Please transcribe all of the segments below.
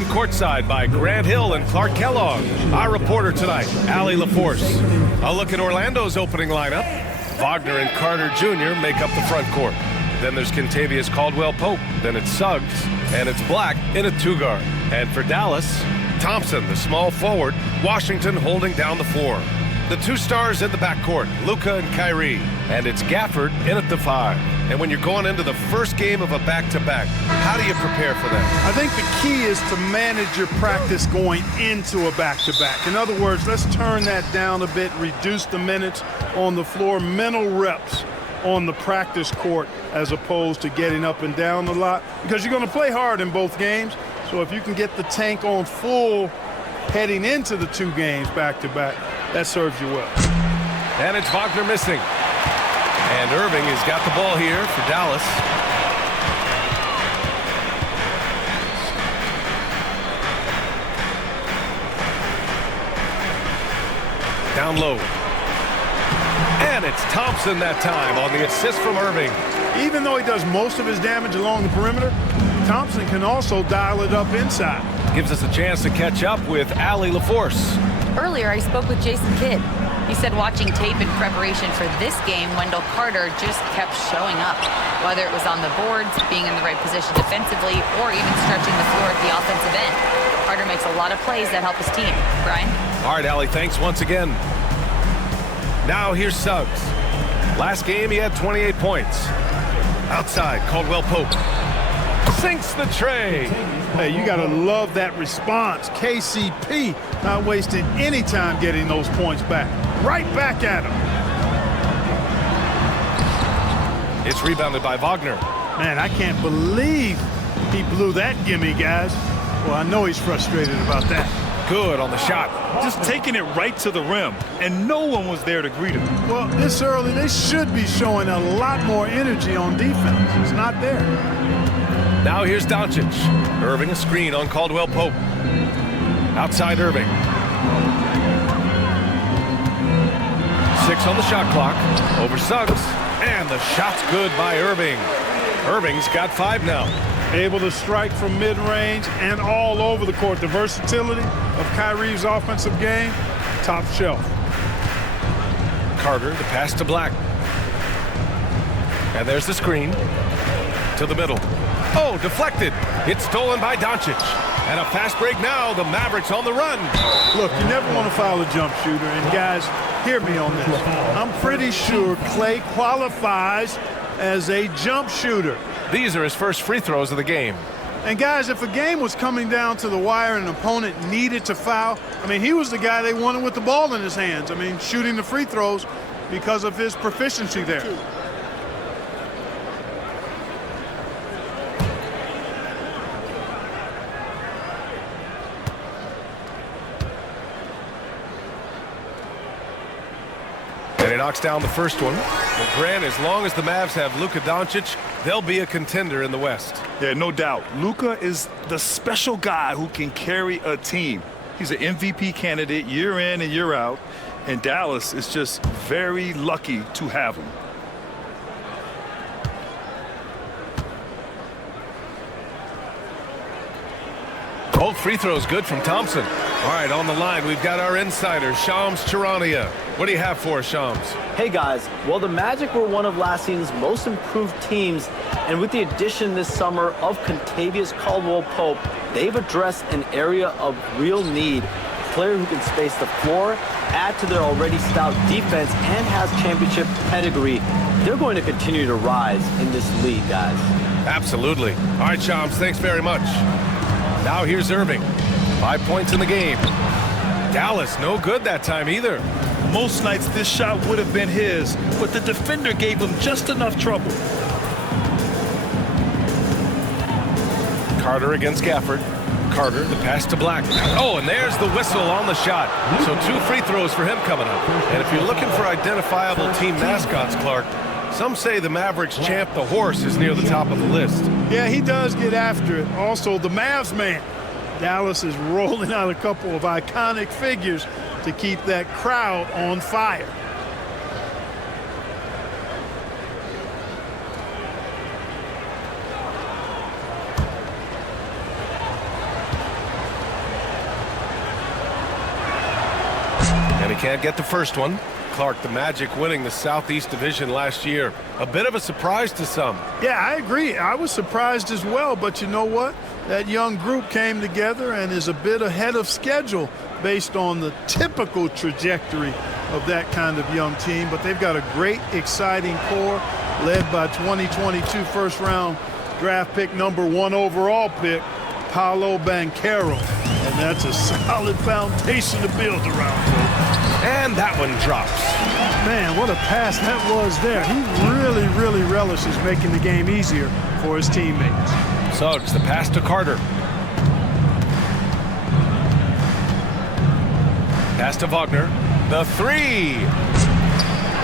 joined courtside by Grant Hill and Clark Kellogg. Our reporter tonight, Allie LaForce. A look at Orlando's opening lineup. Wagner and Carter Jr. make up the front court. Then there's Kentavious Caldwell-Pope. Then it's Suggs. And it's Black in a two-guard. And for Dallas, Thompson, the small forward. Washington holding down the floor. The two stars in the backcourt, Luka and Kyrie. And it's Gafford in at the 5. And when you're going into the first game of a back-to-back, how do you prepare for that? I think the key is to manage your practice going into a back-to-back. In other words, let's turn that down a bit, reduce the minutes on the floor, mental reps on the practice court as opposed to getting up and down a lot, because you're going to play hard in both games. So if you can get the tank on full heading into the two games back-to-back, that serves you well. And it's Wagner missing. And Irving has got the ball here for Dallas. Down low. And it's Thompson that time on the assist from Irving. Even though he does most of his damage along the perimeter, Thompson can also dial it up inside. Gives us a chance to catch up with Allie LaForce. Earlier, I spoke with Jason Kidd. He said watching tape in preparation for this game, Wendell Carter just kept showing up. Whether it was on the boards, being in the right position defensively, or even stretching the floor at the offensive end. Carter makes a lot of plays that help his team. Brian? All right, Allie, thanks once again. Now here's Suggs. Last game, he had 28 points. Outside, Caldwell-Pope sinks the tray. Hey, you got to love that response. KCP not wasting any time getting those points back. Right back at him. It's rebounded by Wagner. Man, I can't believe he blew that gimme, guys. Well, I know he's frustrated about that. Good on the shot. Just taking it right to the rim, and no one was there to greet him. Well, this early, they should be showing a lot more energy on defense. It's not there. Now here's Doncic. Irving a screen on Caldwell-Pope. Outside Irving. 6 on the shot clock. Over Suggs. And the shot's good by Irving. Irving's got 5 now. Able to strike from mid-range and all over the court. The versatility of Kyrie's offensive game, top shelf. Carter, the pass to Black. And there's the screen. To the middle. Oh, deflected. It's stolen by Doncic. And a fast break now. The Mavericks on the run. Look, you never want to foul a jump shooter. And guys, hear me on this. I'm pretty sure Clay qualifies as a jump shooter. These are his first free throws of the game. And guys, if a game was coming down to the wire and an opponent needed to foul, I mean, he was the guy they wanted with the ball in his hands. I mean, shooting the free throws because of his proficiency there. And he knocks down the first one. Well, Grant, as long as the Mavs have Luka Doncic, they'll be a contender in the West. Yeah, no doubt. Luka is the special guy who can carry a team. He's an MVP candidate year in and year out, and Dallas is just very lucky to have him. Both free throws good from Thompson. All right, on the line, we've got our insider, Shams Charania. What do you have for us, Shams? Hey, guys. Well, the Magic were one of last season's most improved teams, and with the addition this summer of Kentavious Caldwell-Pope, they've addressed an area of real need. A player who can space the floor, add to their already stout defense, and has championship pedigree. They're going to continue to rise in this league, guys. Absolutely. All right, Shams, thanks very much. Now here's Irving. 5 points in the game. Dallas, no good that time either. Most nights this shot would have been his, but the defender gave him just enough trouble. Carter against Gafford. Carter, the pass to Black. Oh, and there's the whistle on the shot. So 2 free throws for him coming up. And if you're looking for identifiable team mascots, Clark, some say the Mavericks champ, the horse, is near the top of the list. Yeah, he does get after it. Also, the Mavs man. Dallas is rolling out a couple of iconic figures to keep that crowd on fire. can't get the first one. Clark, the Magic winning the Southeast Division last year. A bit of a surprise to some. Yeah, I agree. I was surprised as well, but you know what? That young group came together and is a bit ahead of schedule based on the typical trajectory of that kind of young team. But they've got a great, exciting core led by 2022 first-round draft pick, #1 overall pick, Paolo Banchero. And that's a solid foundation to build around. And that one drops. Man, what a pass that was there. He really, really relishes making the game easier for his teammates. Suggs, the pass to Carter. Pass to Wagner. The three.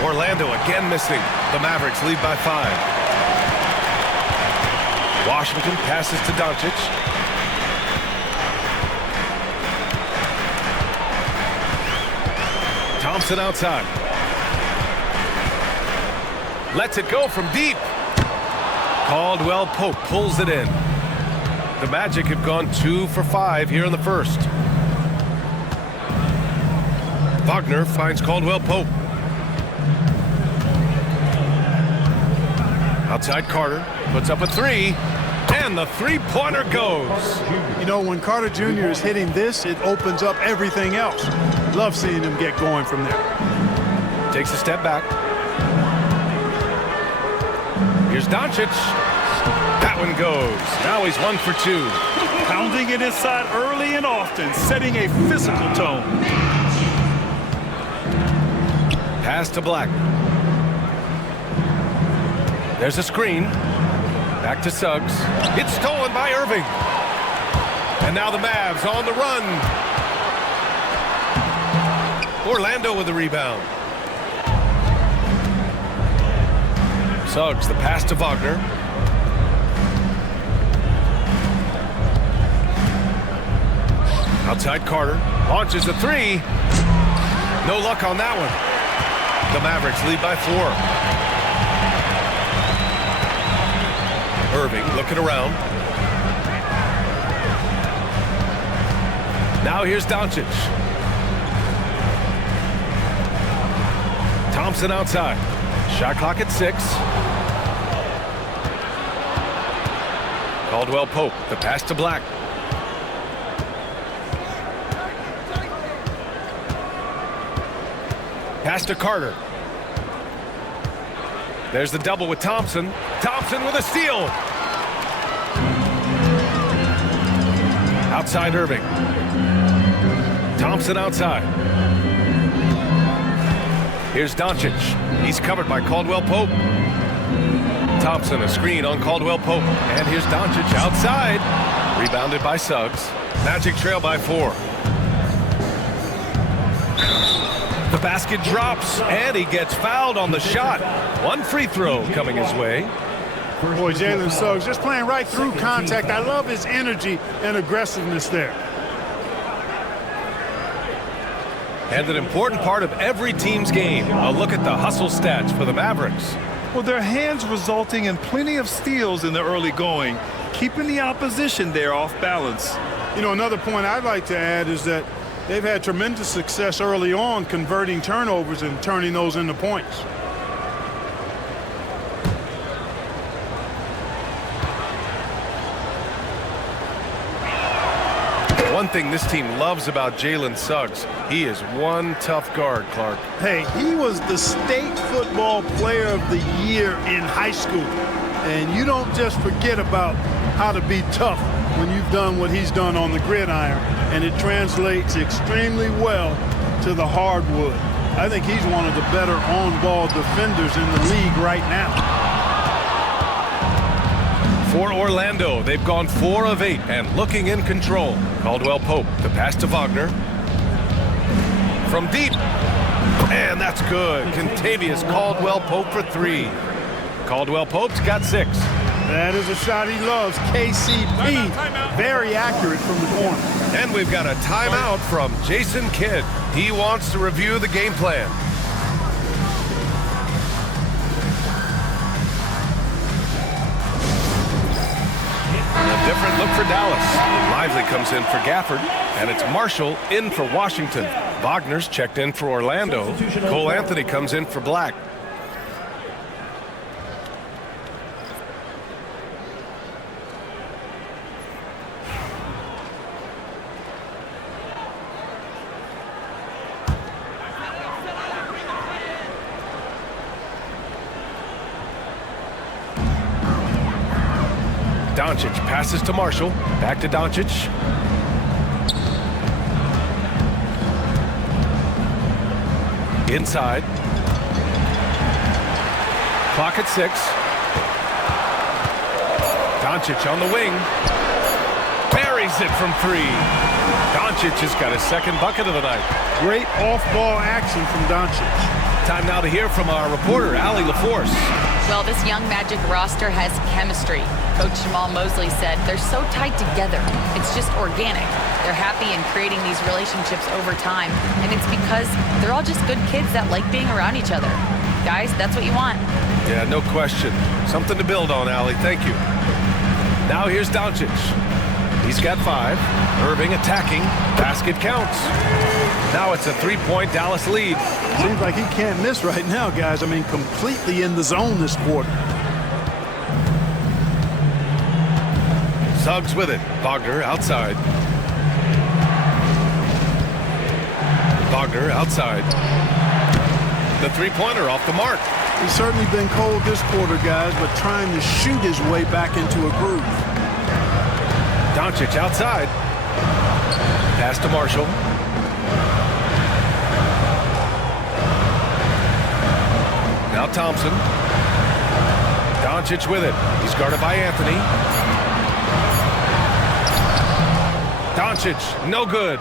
Orlando again missing. The Mavericks lead by 5. Washington passes to Doncic. Thompson outside. Lets it go from deep. Caldwell Pope pulls it in. The Magic have gone 2 for 5 here in the first. Wagner finds Caldwell Pope. Outside Carter, puts up a 3, and the three-pointer goes. You know, when Carter Jr. is hitting this, it opens up everything else. Love seeing him get going from there. Takes a step back. Here's Doncic. That one goes. Now he's 1 for 2. Pounding it inside early and often, setting a physical tone. Pass to Black. There's a screen. Back to Suggs. It's stolen by Irving. And now the Mavs on the run. Orlando with the rebound. Suggs, the pass to Wagner. Outside Carter. Launches a 3. No luck on that one. The Mavericks lead by 4. Irving looking around. Now here's Doncic. Thompson outside. Shot clock at 6. Caldwell Pope, the pass to Black. Pass to Carter. There's the double with Thompson. Thompson with a steal. Outside Irving. Thompson outside. Here's Doncic. He's covered by Caldwell Pope. Thompson, a screen on Caldwell Pope. And here's Doncic outside. Rebounded by Suggs. Magic trail by 4. The basket drops, and he gets fouled on the shot. 1 free throw coming his way. Boy, Jalen Suggs just playing right through contact. I love his energy and aggressiveness there. And an important part of every team's game. A look at the hustle stats for the Mavericks. Well, their hands resulting in plenty of steals in the early going, keeping the opposition there off balance. You know, another point I'd like to add is that they've had tremendous success early on converting turnovers and turning those into points. One thing this team loves about Jalen Suggs, he is one tough guard, Clark. Hey, he was the state football player of the year in high school. And you don't just forget about how to be tough when you've done what he's done on the gridiron. And it translates extremely well to the hardwood. I think he's one of the better on-ball defenders in the league right now. For Orlando, they've gone 4 of 8 and looking in control. Caldwell Pope, the pass to Wagner. From deep. And that's good. Contavious Caldwell Pope for 3. Caldwell Pope's got 6. That is a shot he loves. KCP, very accurate from the corner. And we've got a timeout from Jason Kidd. He wants to review the game plan. A different look for Dallas. Lively comes in for Gafford, and it's Marshall in for Washington. Wagner's checked in for Orlando. Cole Anthony comes in for Black. Doncic passes to Marshall. Back to Doncic. Inside. Clock at 6. Doncic on the wing. Buries it from 3. Doncic has got his second bucket of the night. Great off-ball action from Doncic. Time now to hear from our reporter, Allie LaForce. Well, this young Magic roster has chemistry. Coach Jamal Mosley said they're so tight together. It's just organic. They're happy in creating these relationships over time, and it's because they're all just good kids that like being around each other. Guys, that's what you want. Yeah, no question. Something to build on, Allie. Thank you. Now here's Doncic. He's got 5. Irving attacking. Basket counts. Now it's a 3-point Dallas lead. Seems like he can't miss right now, guys. I mean, completely in the zone this quarter. Suggs with it. Wagner outside. Wagner outside. The three-pointer off the mark. He's certainly been cold this quarter, guys, but trying to shoot his way back into a groove. Doncic outside. Pass to Marshall. Now Thompson. Doncic with it. He's guarded by Anthony. Doncic, no good.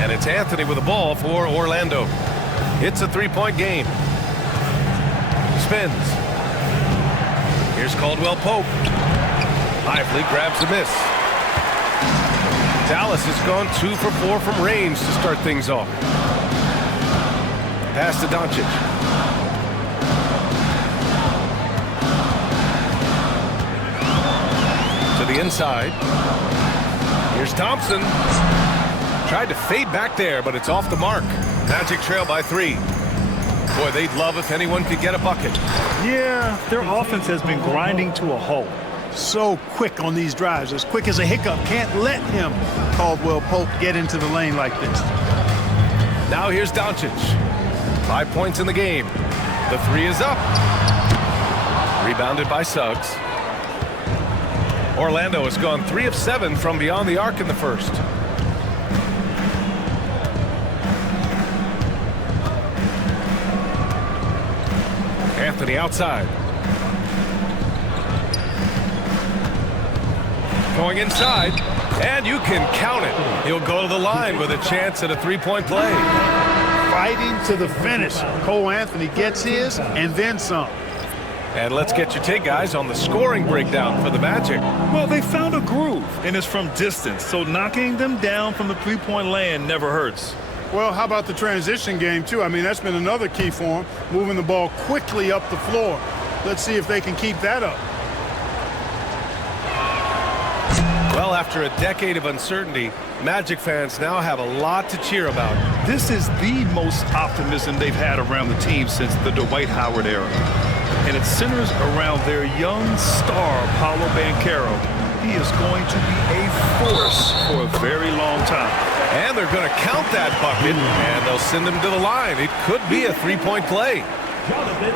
And it's Anthony with the ball for Orlando. It's a 3-point game. Spins. Here's Caldwell Pope. Lively grabs a miss. Dallas has gone 2 for 4 from range to start things off. Pass to Doncic. To the inside. Here's Thompson. Tried to fade back there, but it's off the mark. Magic trail by 3. Boy, they'd love if anyone could get a bucket. Yeah, their offense has been grinding to a halt. So quick on these drives, as quick as a hiccup. Can't let him, Caldwell Pope, get into the lane like this. Now here's Doncic. 5 points in the game. The 3 is up. Rebounded by Suggs. Orlando has gone 3 of 7 from beyond the arc in the first. Anthony outside. Going inside, and you can count it. He'll go to the line with a chance at a 3-point play. Fighting to the finish. Cole Anthony gets his and then some. And let's get your take, guys, on the scoring breakdown for the Magic. Well, they found a groove, and it's from distance, so knocking them down from the 3-point land never hurts. Well, how about the transition game, too? I mean, that's been another key for him, moving the ball quickly up the floor. Let's see if they can keep that up. Well, after a decade of uncertainty, Magic fans now have a lot to cheer about. This is the most optimism they've had around the team since the Dwight Howard era. And it centers around their young star, Paolo Banchero. He is going to be a force for a very long time. And they're going to count that bucket, and they'll send him to the line. It could be a 3-point play.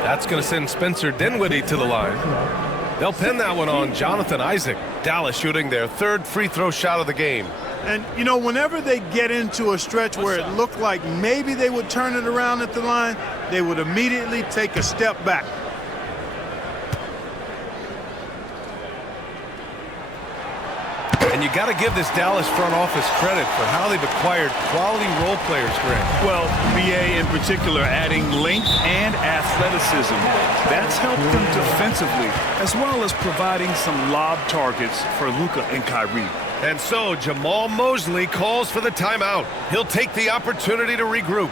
That's going to send Spencer Dinwiddie to the line. They'll pin that one on Jonathan Isaac. Dallas shooting their 3rd free throw shot of the game. And, you know, whenever they get into a stretch where it looked like maybe they would turn it around at the line, they would immediately take a step back. And you got to give this Dallas front office credit for how they've acquired quality role players, Grant. Well, BA in particular adding length and athleticism. That's helped them defensively, as well as providing some lob targets for Luka and Kyrie. And so Jamal Mosley calls for the timeout. He'll take the opportunity to regroup.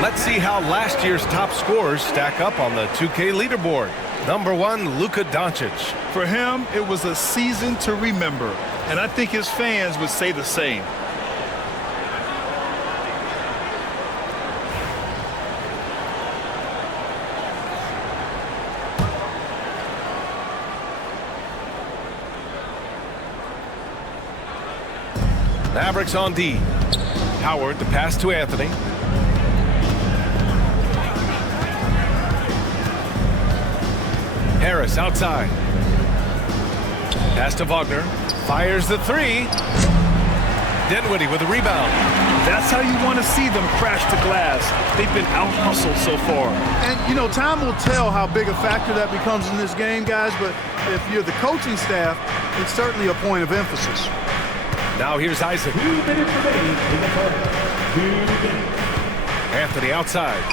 Let's see how last year's top scorers stack up on the 2K leaderboard. Number 1, Luka Doncic. For him, it was a season to remember, and I think his fans would say the same. Mavericks on D. Howard, the pass to Anthony. Harris outside. Pass to Wagner. Fires the 3. Dinwiddie with a rebound. That's how you want to see them crash to glass. They've been out-hustled so far. And, you know, time will tell how big a factor that becomes in this game, guys, but if you're the coaching staff, it's certainly a point of emphasis. Now here's Isaac. Anthony outside.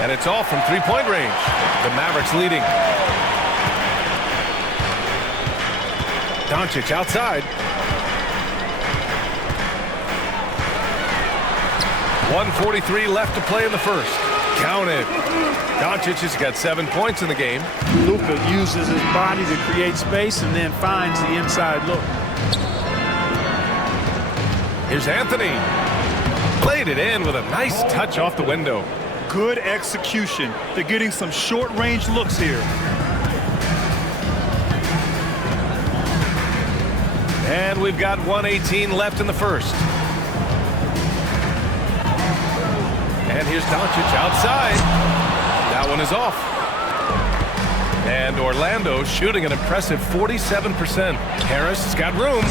And it's all from three-point range. The Mavericks leading. Doncic outside. 1:43 left to play in the first. Counted. Doncic has got 7 points in the game. Luka uses his body to create space and then finds the inside look. Here's Anthony. Played it in with a nice touch off the window. Good execution. They're getting some short-range looks here. And we've got 1:18 left in the first. And here's Doncic outside. That one is off. And Orlando shooting an impressive 47%. Harris has got room.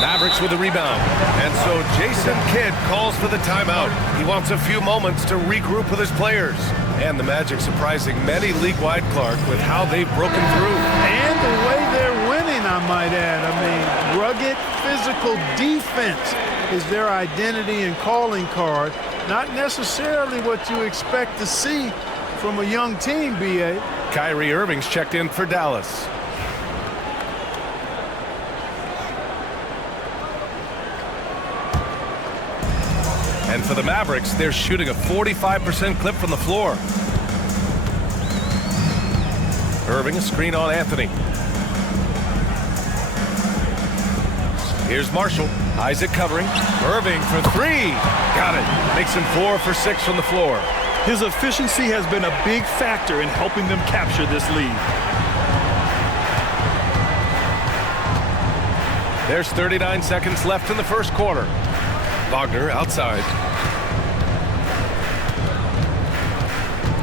Mavericks with the rebound. And so Jason Kidd calls for the timeout. He wants a few moments to regroup with his players. And the Magic surprising many league-wide, Clark, with how they've broken through. And the way they're winning, I might add. I mean, rugged physical defense is their identity and calling card. Not necessarily what you expect to see from a young team, B.A. Kyrie Irving's checked in for Dallas. And for the Mavericks, they're shooting a 45% clip from the floor. Irving, a screen on Anthony. Here's Marshall. Isaac covering. Irving for 3. Got it. Makes him 4 for 6 from the floor. His efficiency has been a big factor in helping them capture this lead. There's 39 seconds left in the first quarter. Wagner outside.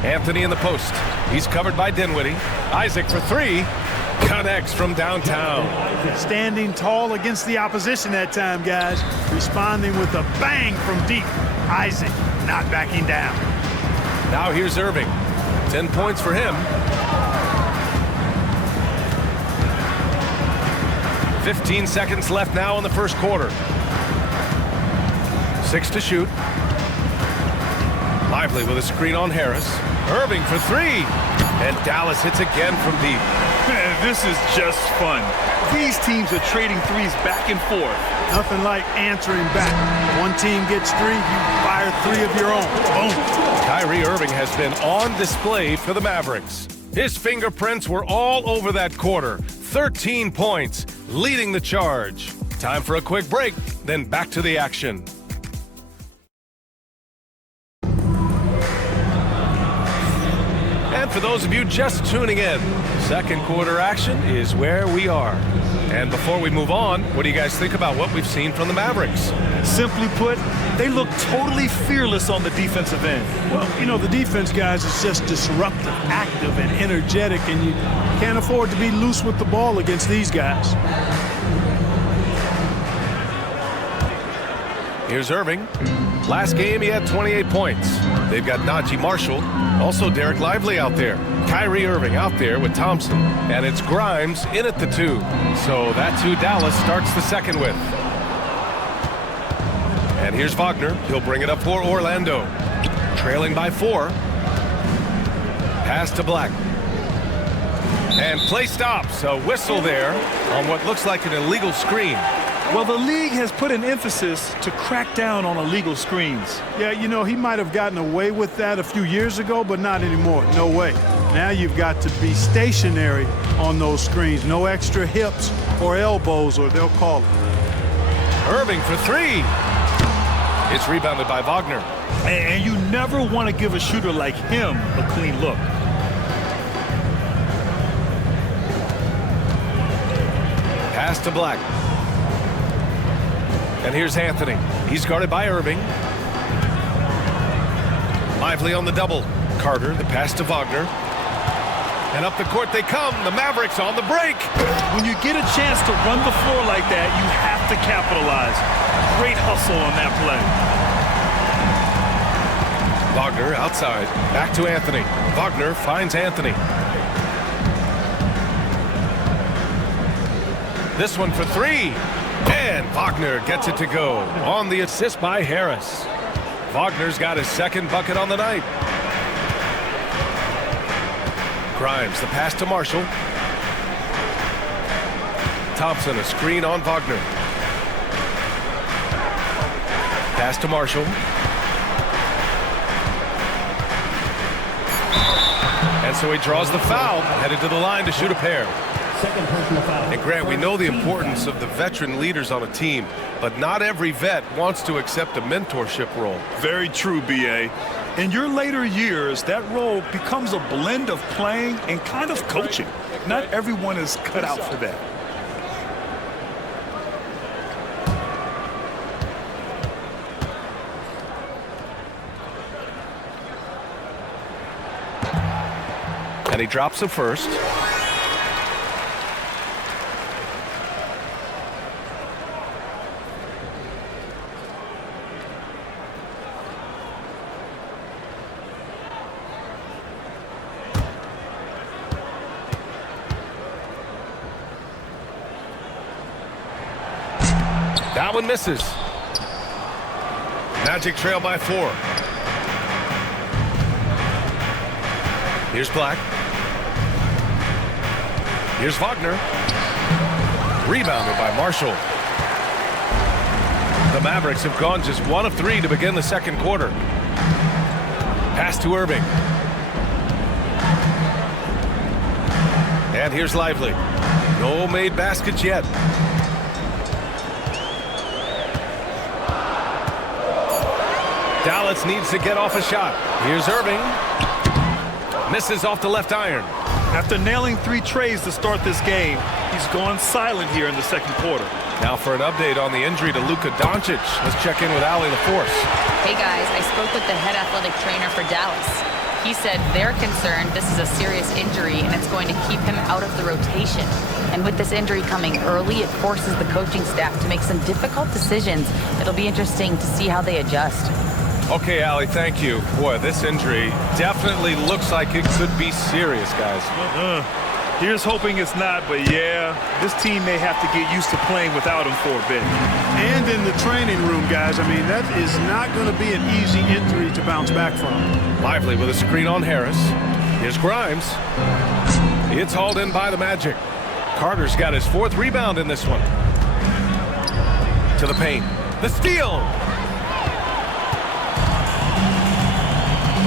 Anthony in the post. He's covered by Dinwiddie. Isaac for 3. Connects from downtown. Standing tall against the opposition that time, guys. Responding with a bang from deep. Isaac not backing down. Now here's Irving. 10 points for him. 15 seconds left now in the first quarter. 6 to shoot. Lively with a screen on Harris. Irving for 3. And Dallas hits again from deep. Man, this is just fun. These teams are trading threes back and forth. Nothing like answering back. One team gets 3, you fire 3 of your own. Boom. Kyrie Irving has been on display for the Mavericks. His fingerprints were all over that quarter. 13 points, leading the charge. Time for a quick break, then back to the action. And for those of you just tuning in, second quarter action is where we are. And before we move on, what do you guys think about what we've seen from the Mavericks? Simply put, they look totally fearless on the defensive end. Well, you know, the defense, guys, is just disruptive, active, and energetic, and you can't afford to be loose with the ball against these guys. Here's Irving. Last game, he had 28 points. They've got Najee Marshall, also Derek Lively out there. Kyrie Irving out there with Thompson. And it's Grimes in at the 2. So that's who Dallas starts the second with. And here's Wagner. He'll bring it up for Orlando. Trailing by 4. Pass to Black. And play stops. A whistle there on what looks like an illegal screen. Well, the league has put an emphasis to crack down on illegal screens. Yeah, you know, he might have gotten away with that a few years ago, but not anymore. No way. Now you've got to be stationary on those screens. No extra hips or elbows or they'll call it. Irving for three. It's rebounded by Wagner. And you never want to give a shooter like him a clean look. Pass to Black. And here's Anthony. He's guarded by Irving. Lively on the double. Carter, the pass to Wagner. And up the court they come. The Mavericks on the break. When you get a chance to run the floor like that, you have to capitalize. Great hustle on that play. Wagner outside. Back to Anthony. Wagner finds Anthony. This one for three. And Wagner gets it to go on the assist by Harris. Wagner's got his second bucket on the night. Grimes, the pass to Marshall. Thompson, a screen on Wagner. Pass to Marshall. And so he draws the foul, headed to the line to shoot a pair. And Grant, we know the importance of the veteran leaders on a team, but not every vet wants to accept a mentorship role. Very true, B.A. In your later years, that role becomes a blend of playing and kind of coaching. Not everyone is cut out for that. And he drops the first. That one misses. Magic trail by 4. Here's Black. Here's Wagner. Rebounded by Marshall. The Mavericks have gone just 1 of 3 to begin the second quarter. Pass to Irving. And here's Lively. No made baskets yet. Dallas needs to get off a shot. Here's Irving. Misses off the left iron. After nailing 3 trays to start this game, he's gone silent here in the second quarter. Now for an update on the injury to Luka Doncic. Let's check in with Ali LaForce. Hey guys, I spoke with the head athletic trainer for Dallas. He said they're concerned this is a serious injury and it's going to keep him out of the rotation. And with this injury coming early, it forces the coaching staff to make some difficult decisions. It'll be interesting to see how they adjust. Okay, Ali, thank you. Boy, this injury definitely looks like it could be serious, guys. Here's hoping it's not, but yeah, this team may have to get used to playing without him for a bit. And in the training room, guys, I mean, that is not going to be an easy injury to bounce back from. Lively with a screen on Harris. Here's Grimes. It's hauled in by the Magic. Carter's got his 4th rebound in this one. To the paint. The steal!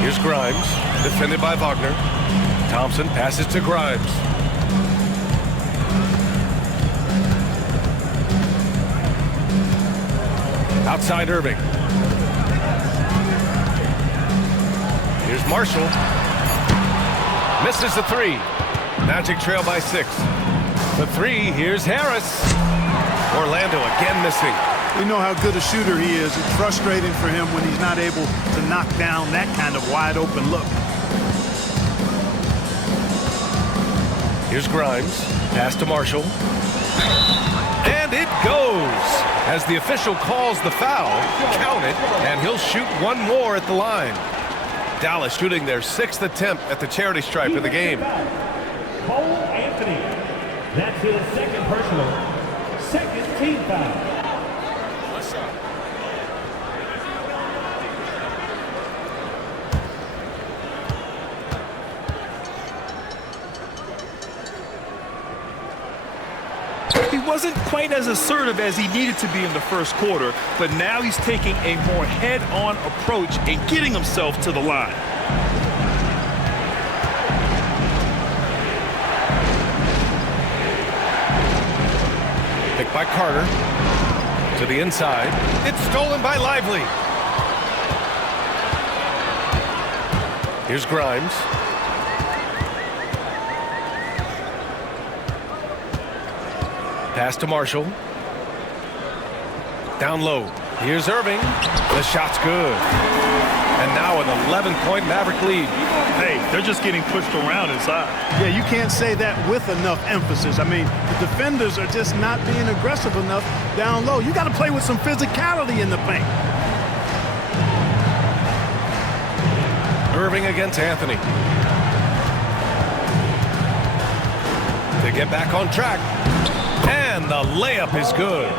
Here's Grimes, defended by Wagner. Thompson passes to Grimes. Outside Irving. Here's Marshall. Misses the 3. Magic trail by 6. The 3, here's Harris. Orlando again missing. We know how good a shooter he is. It's frustrating for him when he's not able to knock down that kind of wide open look. Here's Grimes. Pass to Marshall. And it goes. As the official calls the foul, count it, and he'll shoot 1 more at the line. Dallas shooting their 6th attempt at the charity stripe of the game. Cole Anthony. That's his 2nd personal. 2nd team foul. He wasn't quite as assertive as he needed to be in the first quarter, but now he's taking a more head-on approach and getting himself to the line. Picked by Carter. To the inside. It's stolen by Lively. Here's Grimes. Pass to Marshall. Down low. Here's Irving. The shot's good. And now an 11-point Maverick lead. Hey, they're just getting pushed around inside. Yeah, you can't say that with enough emphasis. I mean, the defenders are just not being aggressive enough down low. You got to play with some physicality in the paint. Irving against Anthony. To get back on track. And the layup is good.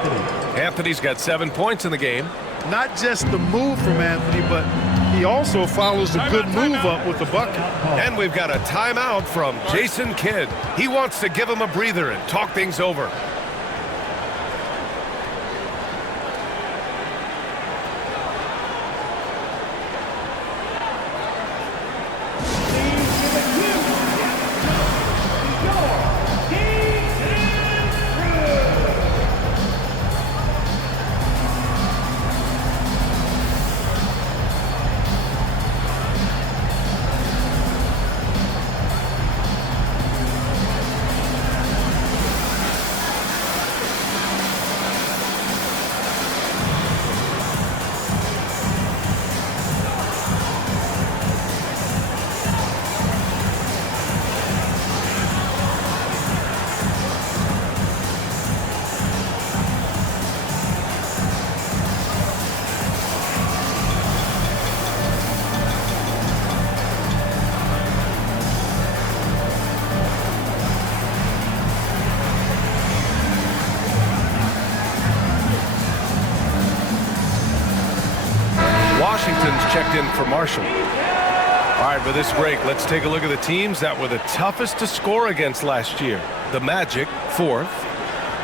Anthony's got 7 points in the game. Not just the move from Anthony, but he also follows the good move up with the bucket. And we've got a timeout from Jason Kidd. He wants to give him a breather and talk things over. Washington's checked in for Marshall. All right, with this break, let's take a look at the teams that were the toughest to score against last year. The Magic, 4th.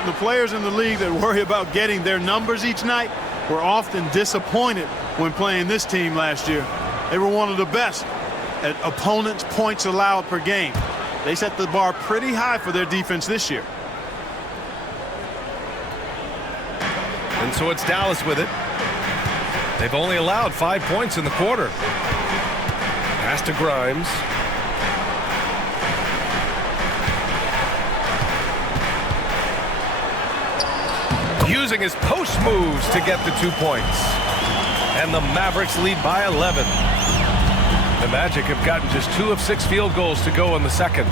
The players in the league that worry about getting their numbers each night were often disappointed when playing this team last year. They were one of the best at opponents' points allowed per game. They set the bar pretty high for their defense this year. And so it's Dallas with it. They've only allowed 5 points in the quarter. Pass to Grimes. Using his post moves to get the 2 points. And the Mavericks lead by 11. The Magic have gotten just 2 of 6 field goals to go in the second.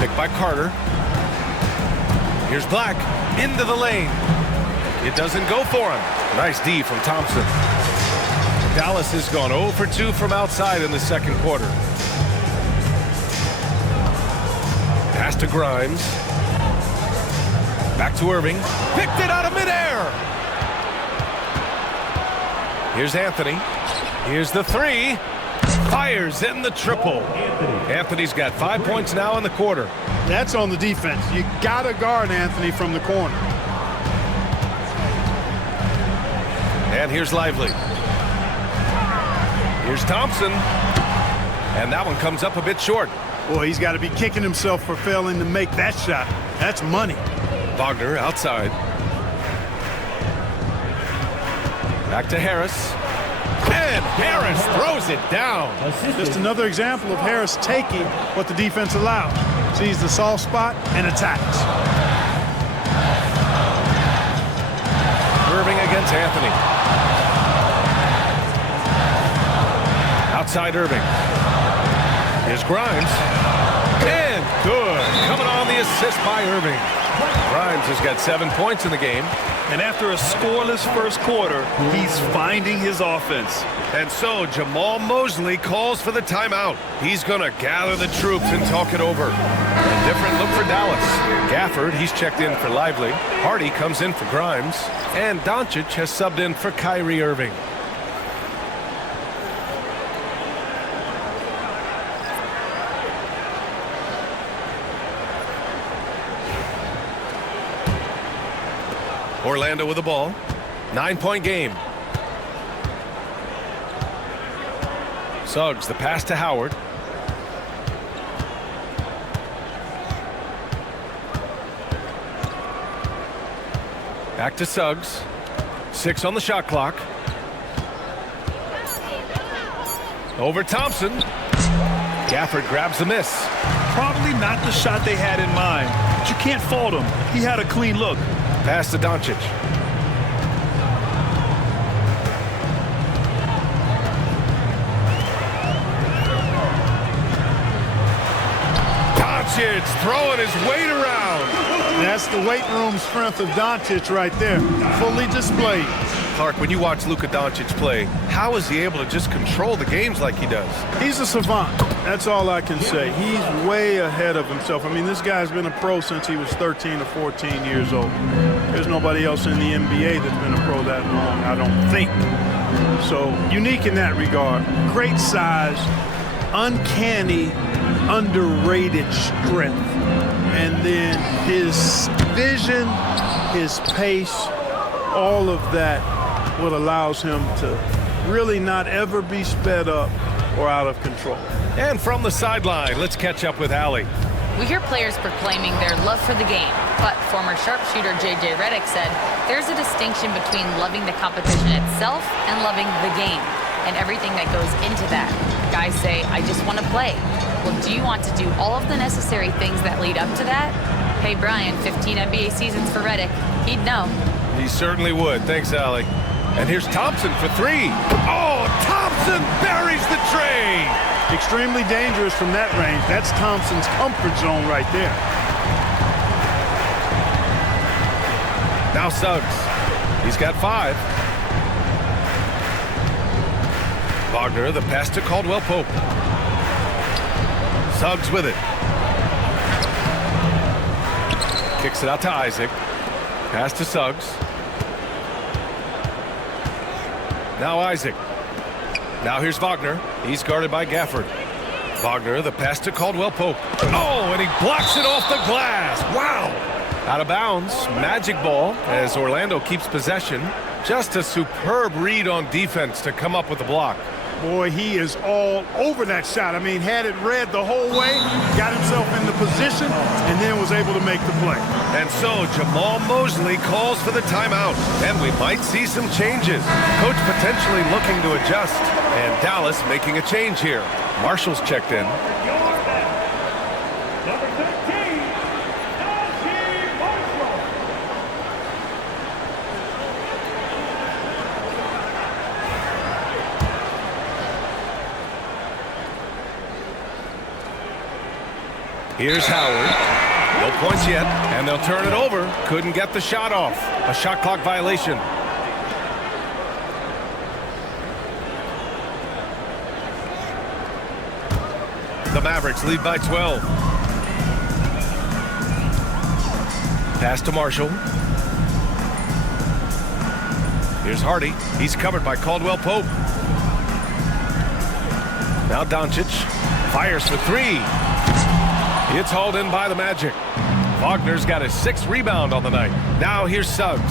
Picked by Carter. Here's Black into the lane. It doesn't go for him. Nice D from Thompson. Dallas has gone 0 for 2 from outside in the second quarter. Pass to Grimes. Back to Irving. Picked it out of midair. Here's Anthony. Here's the 3. Fires in the triple. Anthony's got 5 points now in the quarter. That's on the defense. You got to guard Anthony from the corner. And here's Lively. Here's Thompson. And that one comes up a bit short. Boy, he's got to be kicking himself for failing to make that shot. That's money. Wagner outside. Back to Harris. And Harris throws it down. Just another example of Harris taking what the defense allowed. Sees the soft spot and attacks. Irving against Anthony. Outside Irving. Here's Grimes. And good. Coming on the assist by Irving. Grimes has got 7 points in the game. And after a scoreless first quarter, he's finding his offense. And so Jamal Mosley calls for the timeout. He's going to gather the troops and talk it over. A different look for Dallas. Gafford, he's checked in for Lively. Hardy comes in for Grimes. And Doncic has subbed in for Kyrie Irving. Orlando with the ball. 9-point game. Suggs, the pass to Howard. Back to Suggs. 6 on the shot clock. Over Thompson. Gafford grabs the miss. Probably not the shot they had in mind, but you can't fault him. He had a clean look. Pass to Doncic. Doncic throwing his weight around. That's the weight room strength of Doncic right there, fully displayed. Clark, when you watch Luka Doncic play, how is he able to just control the games like he does? He's a savant. That's all I can say. He's way ahead of himself. I mean, this guy's been a pro since he was 13 or 14 years old. There's nobody else in the NBA that's been a pro that long, I don't think. So, unique in that regard. Great size, uncanny, underrated strength. And then his vision, his pace, all of that, what allows him to really not ever be sped up or out of control. And from the sideline, let's catch up with Allie. We hear players proclaiming their love for the game, but former sharpshooter J.J. Redick said there's a distinction between loving the competition itself and loving the game and everything that goes into that. Guys say, I just want to play. Well, do you want to do all of the necessary things that lead up to that? Hey, Brian, 15 NBA seasons for Redick. He'd know. He certainly would. Thanks, Allie. And here's Thompson for 3. Oh, Thompson buries the tray. Extremely dangerous from that range. That's Thompson's comfort zone right there. Now Suggs. He's got 5. Wagner, the pass to Caldwell Pope. Suggs with it. Kicks it out to Isaac. Pass to Suggs. Now Isaac. Now here's Wagner. He's guarded by Gafford. Wagner, the pass to Caldwell Pope. Oh, and he blocks it off the glass. Wow. Out of bounds. Magic ball as Orlando keeps possession. Just a superb read on defense to come up with the block. Boy, he is all over that shot. I mean, had it read the whole way, got himself in the position, and then was able to make the play. And so Jamal Mosley calls for the timeout, and we might see some changes. Coach potentially looking to adjust, and Dallas making a change here. Marshall's checked in. Number 13, Marshall. Here's Howard. No points yet, and they'll turn it over. Couldn't get the shot off. A shot clock violation. The Mavericks lead by 12. Pass to Marshall. Here's Hardy. He's covered by Caldwell Pope. Now Doncic fires for 3. It's hauled in by the Magic. Wagner's got his 6th rebound on the night. Now here's Suggs.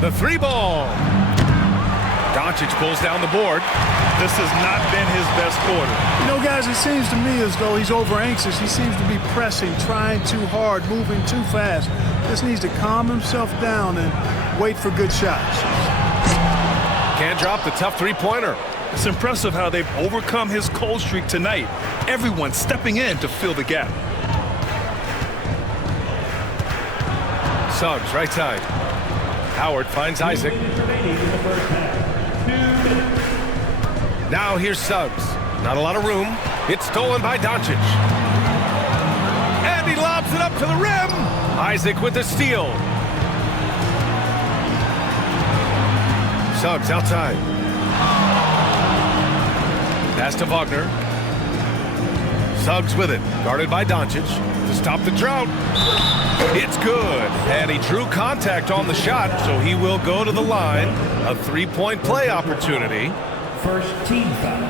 The 3 ball. Doncic pulls down the board. This has not been his best quarter. You know, guys, it seems to me as though he's over anxious. He seems to be pressing, trying too hard, moving too fast. Just needs to calm himself down and wait for good shots. Can't drop the tough 3-pointer. It's impressive how they've overcome his cold streak tonight. Everyone stepping in to fill the gap. Suggs, right side. Howard finds Isaac. Now here's Suggs. Not a lot of room. It's stolen by Doncic. And he lobs it up to the rim. Isaac with the steal. Suggs outside. Pass to Wagner. Suggs with it. Guarded by Doncic to stop the drought. It's good. And he drew contact on the shot, so he will go to the line. A 3-point play opportunity. First team foul.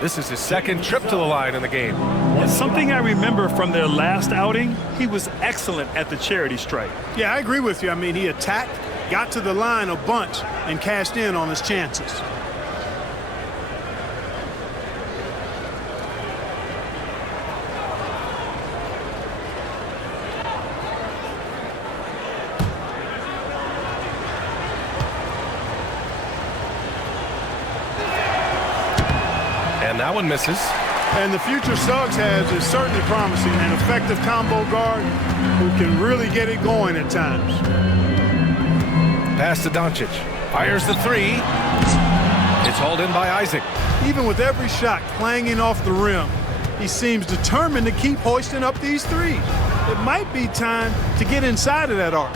This is his 2nd trip to the line in the game. And something I remember from their last outing, he was excellent at the charity stripe. Yeah, I agree with you. I mean, he attacked, got to the line a bunch, and cashed in on his chances. And that one misses. And the future Suggs has is certainly promising. An effective combo guard who can really get it going at times. Pass to Doncic. Fires the three. It's hauled in by Isaac. Even with every shot clanging off the rim, he seems determined to keep hoisting up these threes. It might be time to get inside of that arc.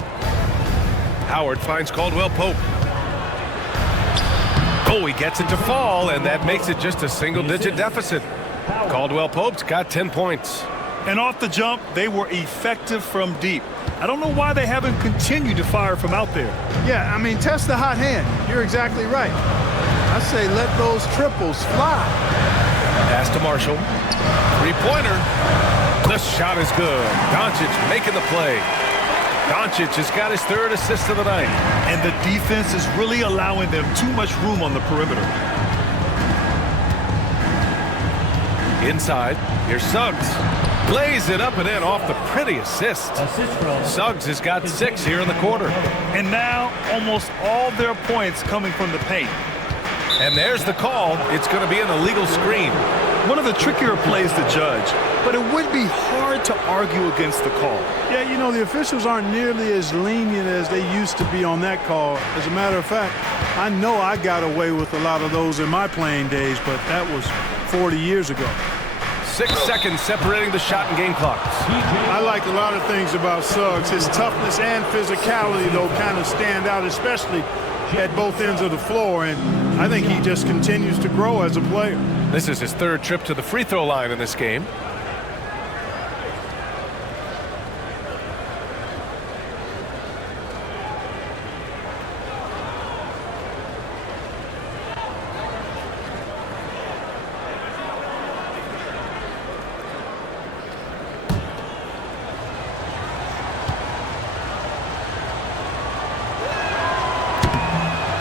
Howard finds Caldwell Pope. Oh, he gets it to fall, and that makes it just a single-digit deficit. Caldwell Pope's got 10 points. And off the jump, they were effective from deep. I don't know why they haven't continued to fire from out there. Yeah, I mean, test the hot hand. You're exactly right. I say let those triples fly. Pass to Marshall. Three-pointer. The shot is good. Doncic making the play. Doncic has got his third assist of the night. And the defense is really allowing them too much room on the perimeter. Inside, here's Suggs. Lays it up and in off the pretty assist. Suggs has got 6 here in the quarter. And now almost all their points coming from the paint. And there's the call. It's going to be an illegal screen. One of the trickier plays to judge, but it would be hard to argue against the call. Yeah, you know, the officials aren't nearly as lenient as they used to be on that call. As a matter of fact, I know I got away with a lot of those in my playing days, but that was 40 years ago. 6 seconds separating the shot and game clocks. I like a lot of things about Suggs. His toughness and physicality, though, kind of stand out, especially at both ends of the floor, and I think he just continues to grow as a player. This is his 3rd trip to the free throw line in this game.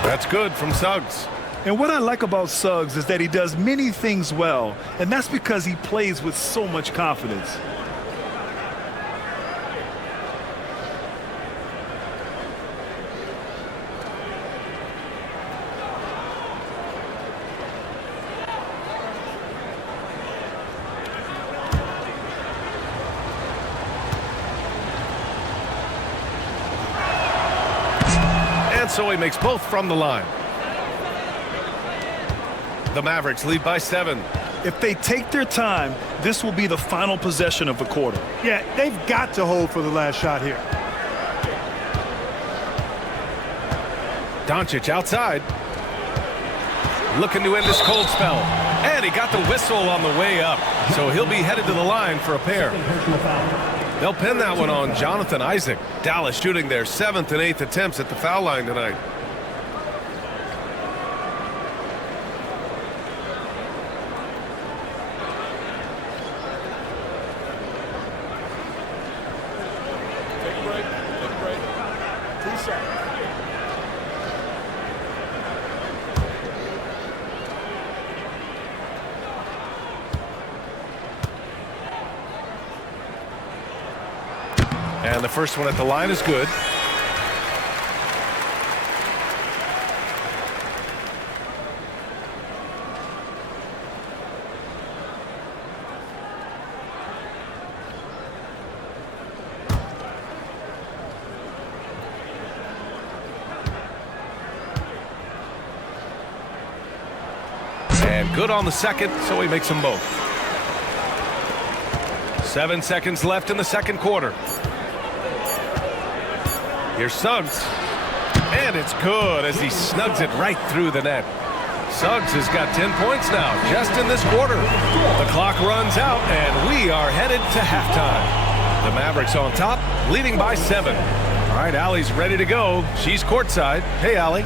That's good from Suggs. And what I like about Suggs is that he does many things well, and that's because he plays with so much confidence. So he makes both from the line. The Mavericks lead by 7. If they take their time, this will be the final possession of the quarter. Yeah, they've got to hold for the last shot here. Doncic outside. Looking to end this cold spell. And he got the whistle on the way up. So he'll be headed to the line for a pair. They'll pin that one on Jonathan Isaac. Dallas shooting their 7th and 8th attempts at the foul line tonight. Take a break. Take a break. 2 seconds. And the first one at the line is good. And good on the second, so he makes them both. 7 seconds left in the second quarter. Here's Suggs. And it's good as he snugs it right through the net. Suggs has got 10 points now just in this quarter. The clock runs out and we are headed to halftime. The Mavericks on top, leading by 7. All right, Allie's ready to go. She's courtside. Hey, Allie.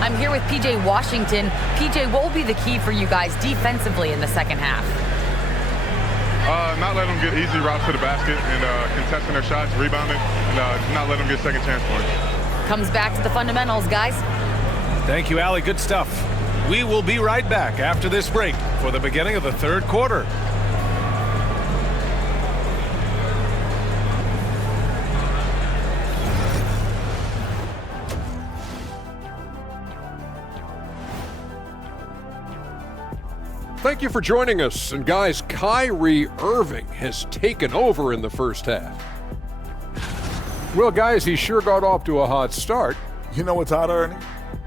I'm here with PJ Washington. PJ, what will be the key for you guys defensively in the second half? Not letting them get easy routes to the basket and contesting their shots, rebounding, and not letting them get second chance points. Comes back to the fundamentals, guys. Thank you, Allie. Good stuff. We will be right back after this break for the beginning of the third quarter. Thank you for joining us. And guys, Kyrie Irving has taken over in the first half. Well, guys, he sure got off to a hot start. You know what's hot, Ernie?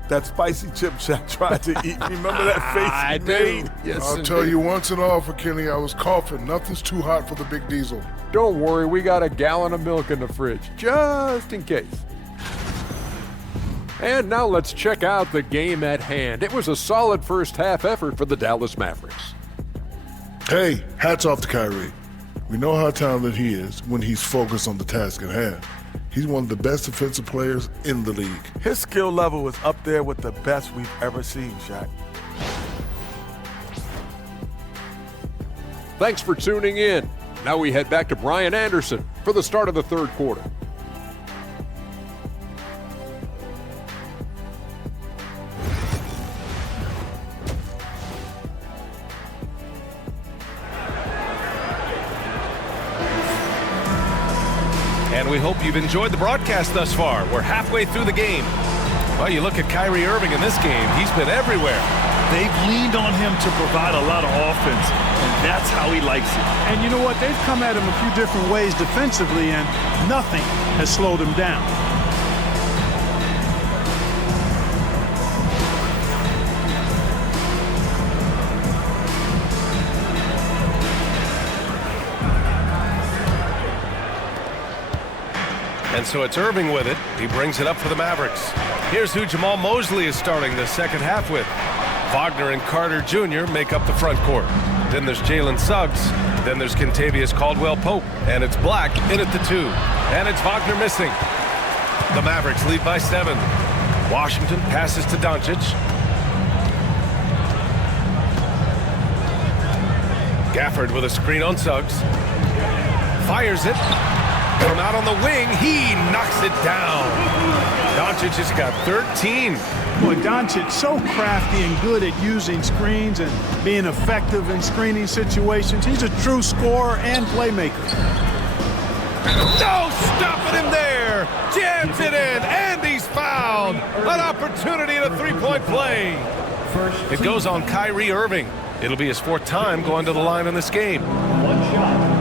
That spicy chip Shaq tried to eat. Remember that face he made? Yes, I'll tell you once and all for Kenny, I was coughing. Nothing's too hot for the big diesel. Don't worry, we got a gallon of milk in the fridge, just in case. And now let's check out the game at hand. It was a solid first half effort for the Dallas Mavericks. Hey, hats off to Kyrie. We know how talented he is when he's focused on the task at hand. He's one of the best defensive players in the league. His skill level is up there with the best we've ever seen, Shaq. Thanks for tuning in. Now we head back to Brian Anderson for the start of the third quarter. And we hope you've enjoyed the broadcast thus far. We're halfway through the game. Well, you look at Kyrie Irving in this game. He's been everywhere. They've leaned on him to provide a lot of offense, and that's how he likes it. And you know what? They've come at him a few different ways defensively, and nothing has slowed him down. And so it's Irving with it. He brings it up for the Mavericks. Here's who Jamal Mosley is starting the second half with. Wagner and Carter Jr. make up the front court. Then there's Jalen Suggs. Then there's Kentavious Caldwell-Pope. And it's Black in at the 2. And it's Wagner missing. The Mavericks lead by 7. Washington passes to Doncic. Gafford with a screen on Suggs. Fires it. From out on the wing, he knocks it down. Doncic has got 13. Boy, Doncic so crafty and good at using screens and being effective in screening situations. He's a true scorer and playmaker. No, stopping him there. Jams it in, and he's fouled. An opportunity in a three-point play. It goes on Kyrie Irving. It'll be his 4th time going to the line in this game. One shot.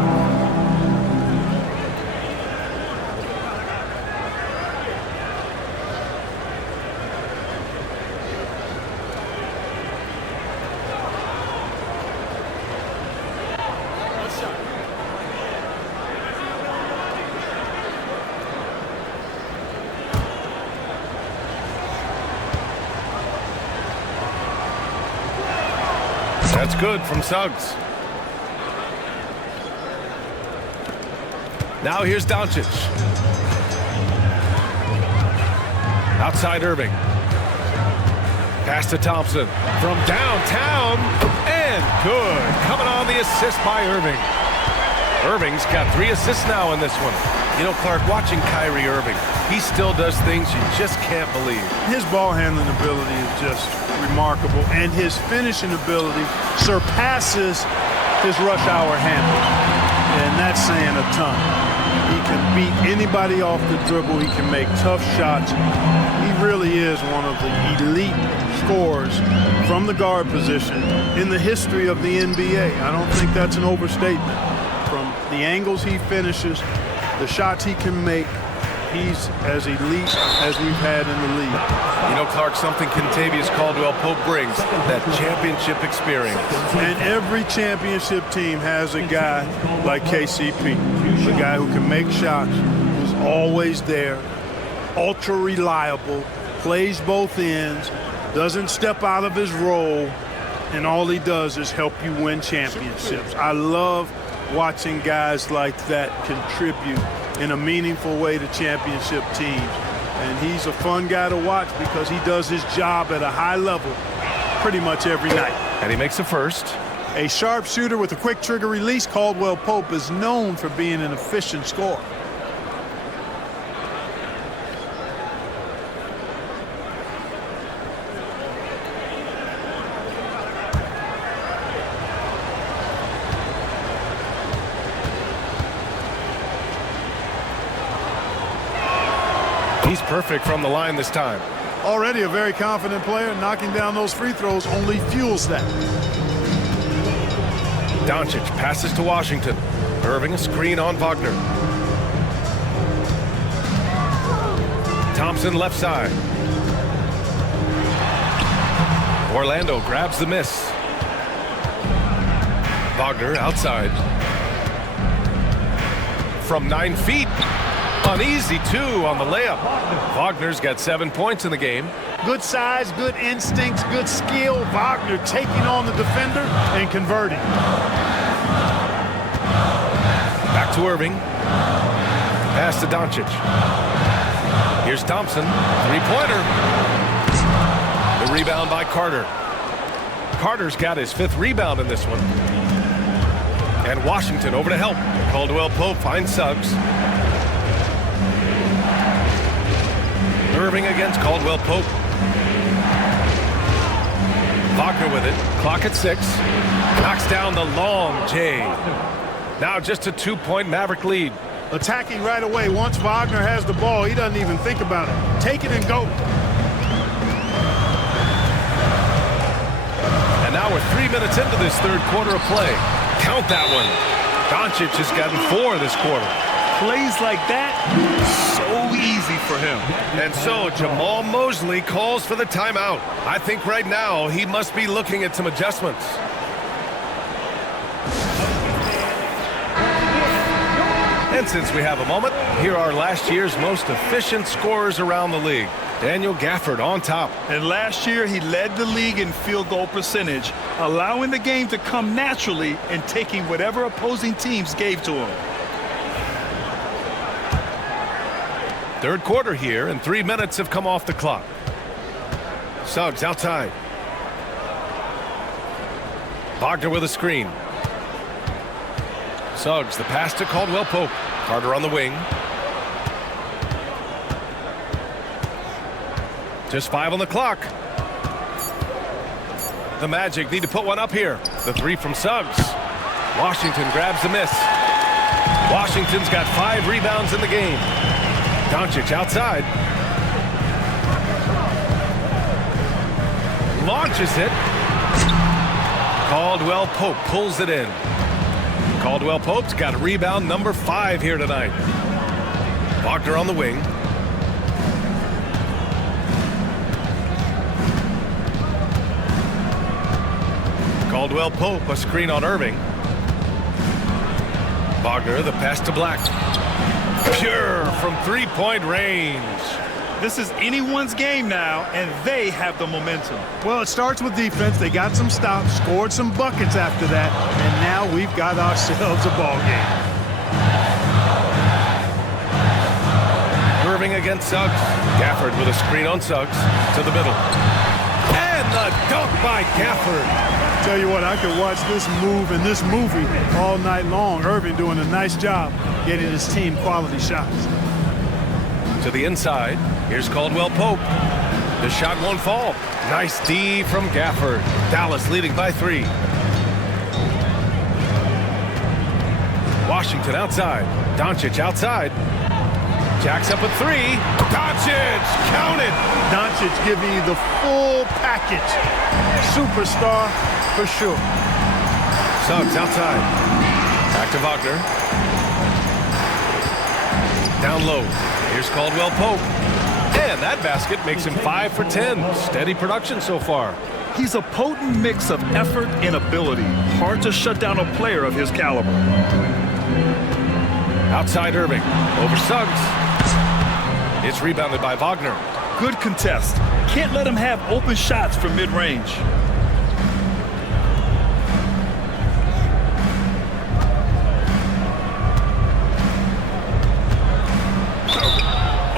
That's good from Suggs. Now here's Doncic. Outside Irving. Pass to Thompson from downtown. And good. Coming on the assist by Irving. Irving's got 3 assists now in this one. You know, Clark, watching Kyrie Irving, he still does things you just can't believe. His ball handling ability is just remarkable, and his finishing ability surpasses his rush hour handle, and that's saying a ton. He can beat anybody off the dribble. He can make tough shots. He really is one of the elite scorers from the guard position in the history of the NBA. I don't think that's an overstatement. From the angles he finishes, the shots he can make, he's as elite as we've had in the league. You know, Clark, something Kentavious Caldwell-Pope brings, that championship experience. And every championship team has a guy like KCP, a guy who can make shots, who's always there, ultra reliable, plays both ends, doesn't step out of his role, and all he does is help you win championships. I love watching guys like that contribute in a meaningful way to championship teams. And he's a fun guy to watch because he does his job at a high level pretty much every night. And he makes a first. A sharp shooter with a quick trigger release, Caldwell-Pope is known for being an efficient scorer. He's perfect from the line this time. Already a very confident player, knocking down those free throws only fuels that. Doncic passes to Washington. Irving a screen on Wagner. Thompson left side. Orlando grabs the miss. Wagner outside. From 9 feet. Uneasy two on the layup. Wagner's got 7 points in the game. Good size, good instincts, good skill. Wagner taking on the defender and converting. Back to Irving. Pass to Doncic. Here's Thompson. Three-pointer. The rebound by Carter. Carter's got his 5th rebound in this one. And Washington over to help. Caldwell Pope finds Suggs. Irving against Caldwell Pope. Wagner with it. Clock at 6. Knocks down the long J. Now just a 2-point Maverick lead. Attacking right away. Once Wagner has the ball, he doesn't even think about it. Take it and go. And now we're 3 minutes into this third quarter of play. Count that one. Doncic has gotten 4 this quarter. Plays like that, so easy for him. And so Jamal Mosley calls for the timeout. I think right now he must be looking at some adjustments. And since we have a moment, here are last year's most efficient scorers around the league. Daniel Gafford on top. And last year he led the league in field goal percentage, allowing the game to come naturally and taking whatever opposing teams gave to him. Third quarter here, and 3 minutes have come off the clock. Suggs outside. Wagner with a screen. Suggs, the pass to Caldwell Pope. Carter on the wing. Just 5 on the clock. The Magic need to put one up here. The 3 from Suggs. Washington grabs the miss. Washington's got 5 rebounds in the game. Doncic outside. Launches it. Caldwell Pope pulls it in. Caldwell Pope's got a rebound number 5 here tonight. Wagner on the wing. Caldwell Pope, a screen on Irving. Wagner, the pass to Black. Pure from 3-point range. This is anyone's game now, and they have the momentum. Well, it starts with defense. They got some stops, scored some buckets after that, and now we've got ourselves a ball game. Irving against Suggs. Gafford with a screen on Suggs to the middle. And the dunk by Gafford. Tell you what, I could watch this move and this movie all night long. Irving doing a nice job getting his team quality shots. To the inside. Here's Caldwell Pope. The shot won't fall. Nice D from Gafford. Dallas leading by 3. Washington outside. Doncic outside. Jacks up at 3. Doncic, count it. Doncic giving you the full package. Superstar for sure. Suggs outside. Back to Wagner. Down low. Here's Caldwell Pope. And that basket makes him 5 for 10. Steady production so far. He's a potent mix of effort and ability. Hard to shut down a player of his caliber. Outside Irving. Over Suggs. It's rebounded by Wagner. Good contest. Can't let him have open shots from mid-range.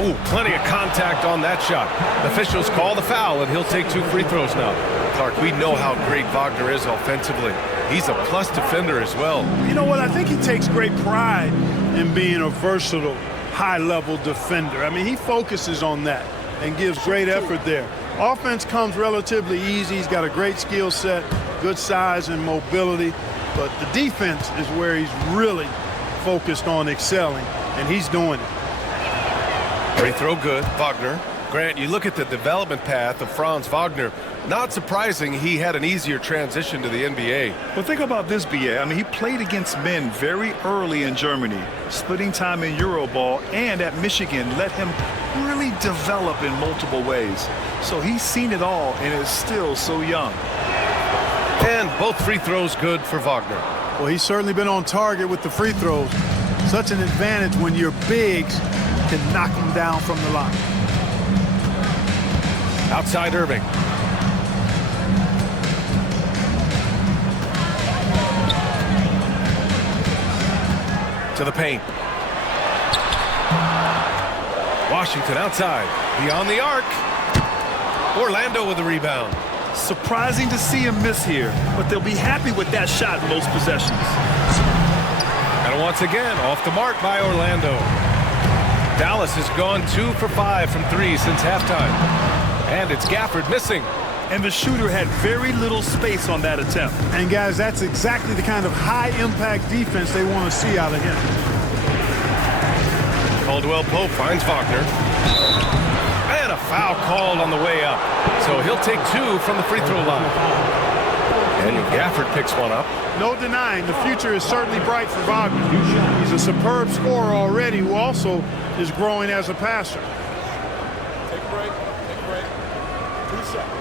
Oh, plenty of contact on that shot. Officials call the foul, and he'll take 2 free throws now. Clark, we know how great Wagner is offensively. He's a plus defender as well. You know what? I think he takes great pride in being a versatile, high-level defender. I mean, he focuses on that and gives great effort there. Offense comes relatively easy. He's got a great skill set, good size and mobility. But the defense is where he's really focused on excelling, and he's doing it. Free throw good. Wagner Grant, you look at the development path of Franz Wagner. Not surprising he had an easier transition to the NBA. Well, think about this, BA. I mean, he played against men very early in Germany, splitting time in Euroball, and at Michigan let him really develop in multiple ways. So he's seen it all and is still so young. And both free throws good for Wagner. Well, he's certainly been on target with the free throws. Such an advantage when your bigs can knock them down from the line. Outside Irving. To the paint. Washington outside. Beyond the arc. Orlando with the rebound. Surprising to see him miss here, but they'll be happy with that shot most possessions. And once again, off the mark by Orlando. Dallas has gone 2 for 5 from 3 since halftime. And it's Gafford missing. And the shooter had very little space on that attempt. And guys, that's exactly the kind of high-impact defense they want to see out of him. Caldwell Pope finds Wagner. And a foul called on the way up. So he'll take 2 from the free throw line. Daniel Gafford picks one up. No denying, the future is certainly bright for Wagner. He's a superb scorer already who also is growing as a passer. Take a break. Take a break. 2 seconds.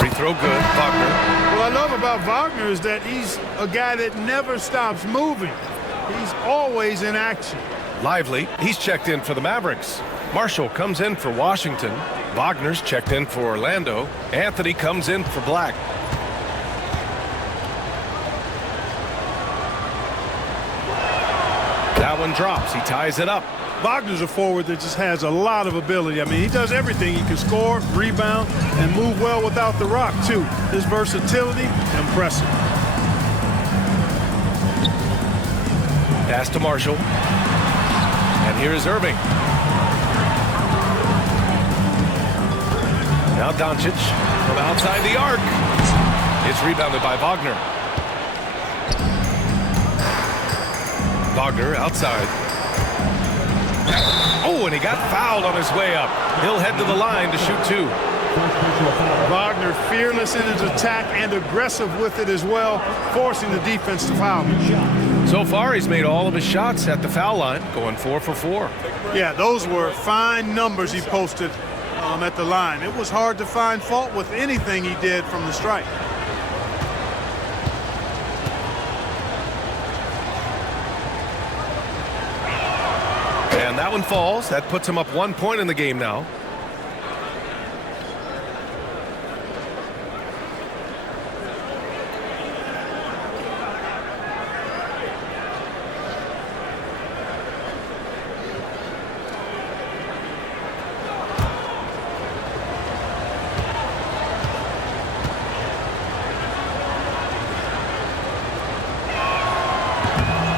Free throw good, Wagner. What I love about Wagner is that he's a guy that never stops moving. He's always in action. Lively, he's checked in for the Mavericks. Marshall comes in for Washington. Wagner's checked in for Orlando. Anthony comes in for Black. That one drops. He ties it up. Wagner's a forward that just has a lot of ability. I mean, he does everything. He can score, rebound, and move well without the rock, too. His versatility, impressive. Pass to Marshall. And here is Irving. Now Doncic from outside the arc. It's rebounded by Wagner. Wagner outside. Oh, and he got fouled on his way up. He'll head to the line to shoot 2. Wagner fearless in his attack and aggressive with it as well, forcing the defense to foul him. So far, he's made all of his shots at the foul line, going 4 for 4. Yeah, those were fine numbers he posted at the line. It was hard to find fault with anything he did from the stripe. And that one falls. That puts him up 1 point in the game now.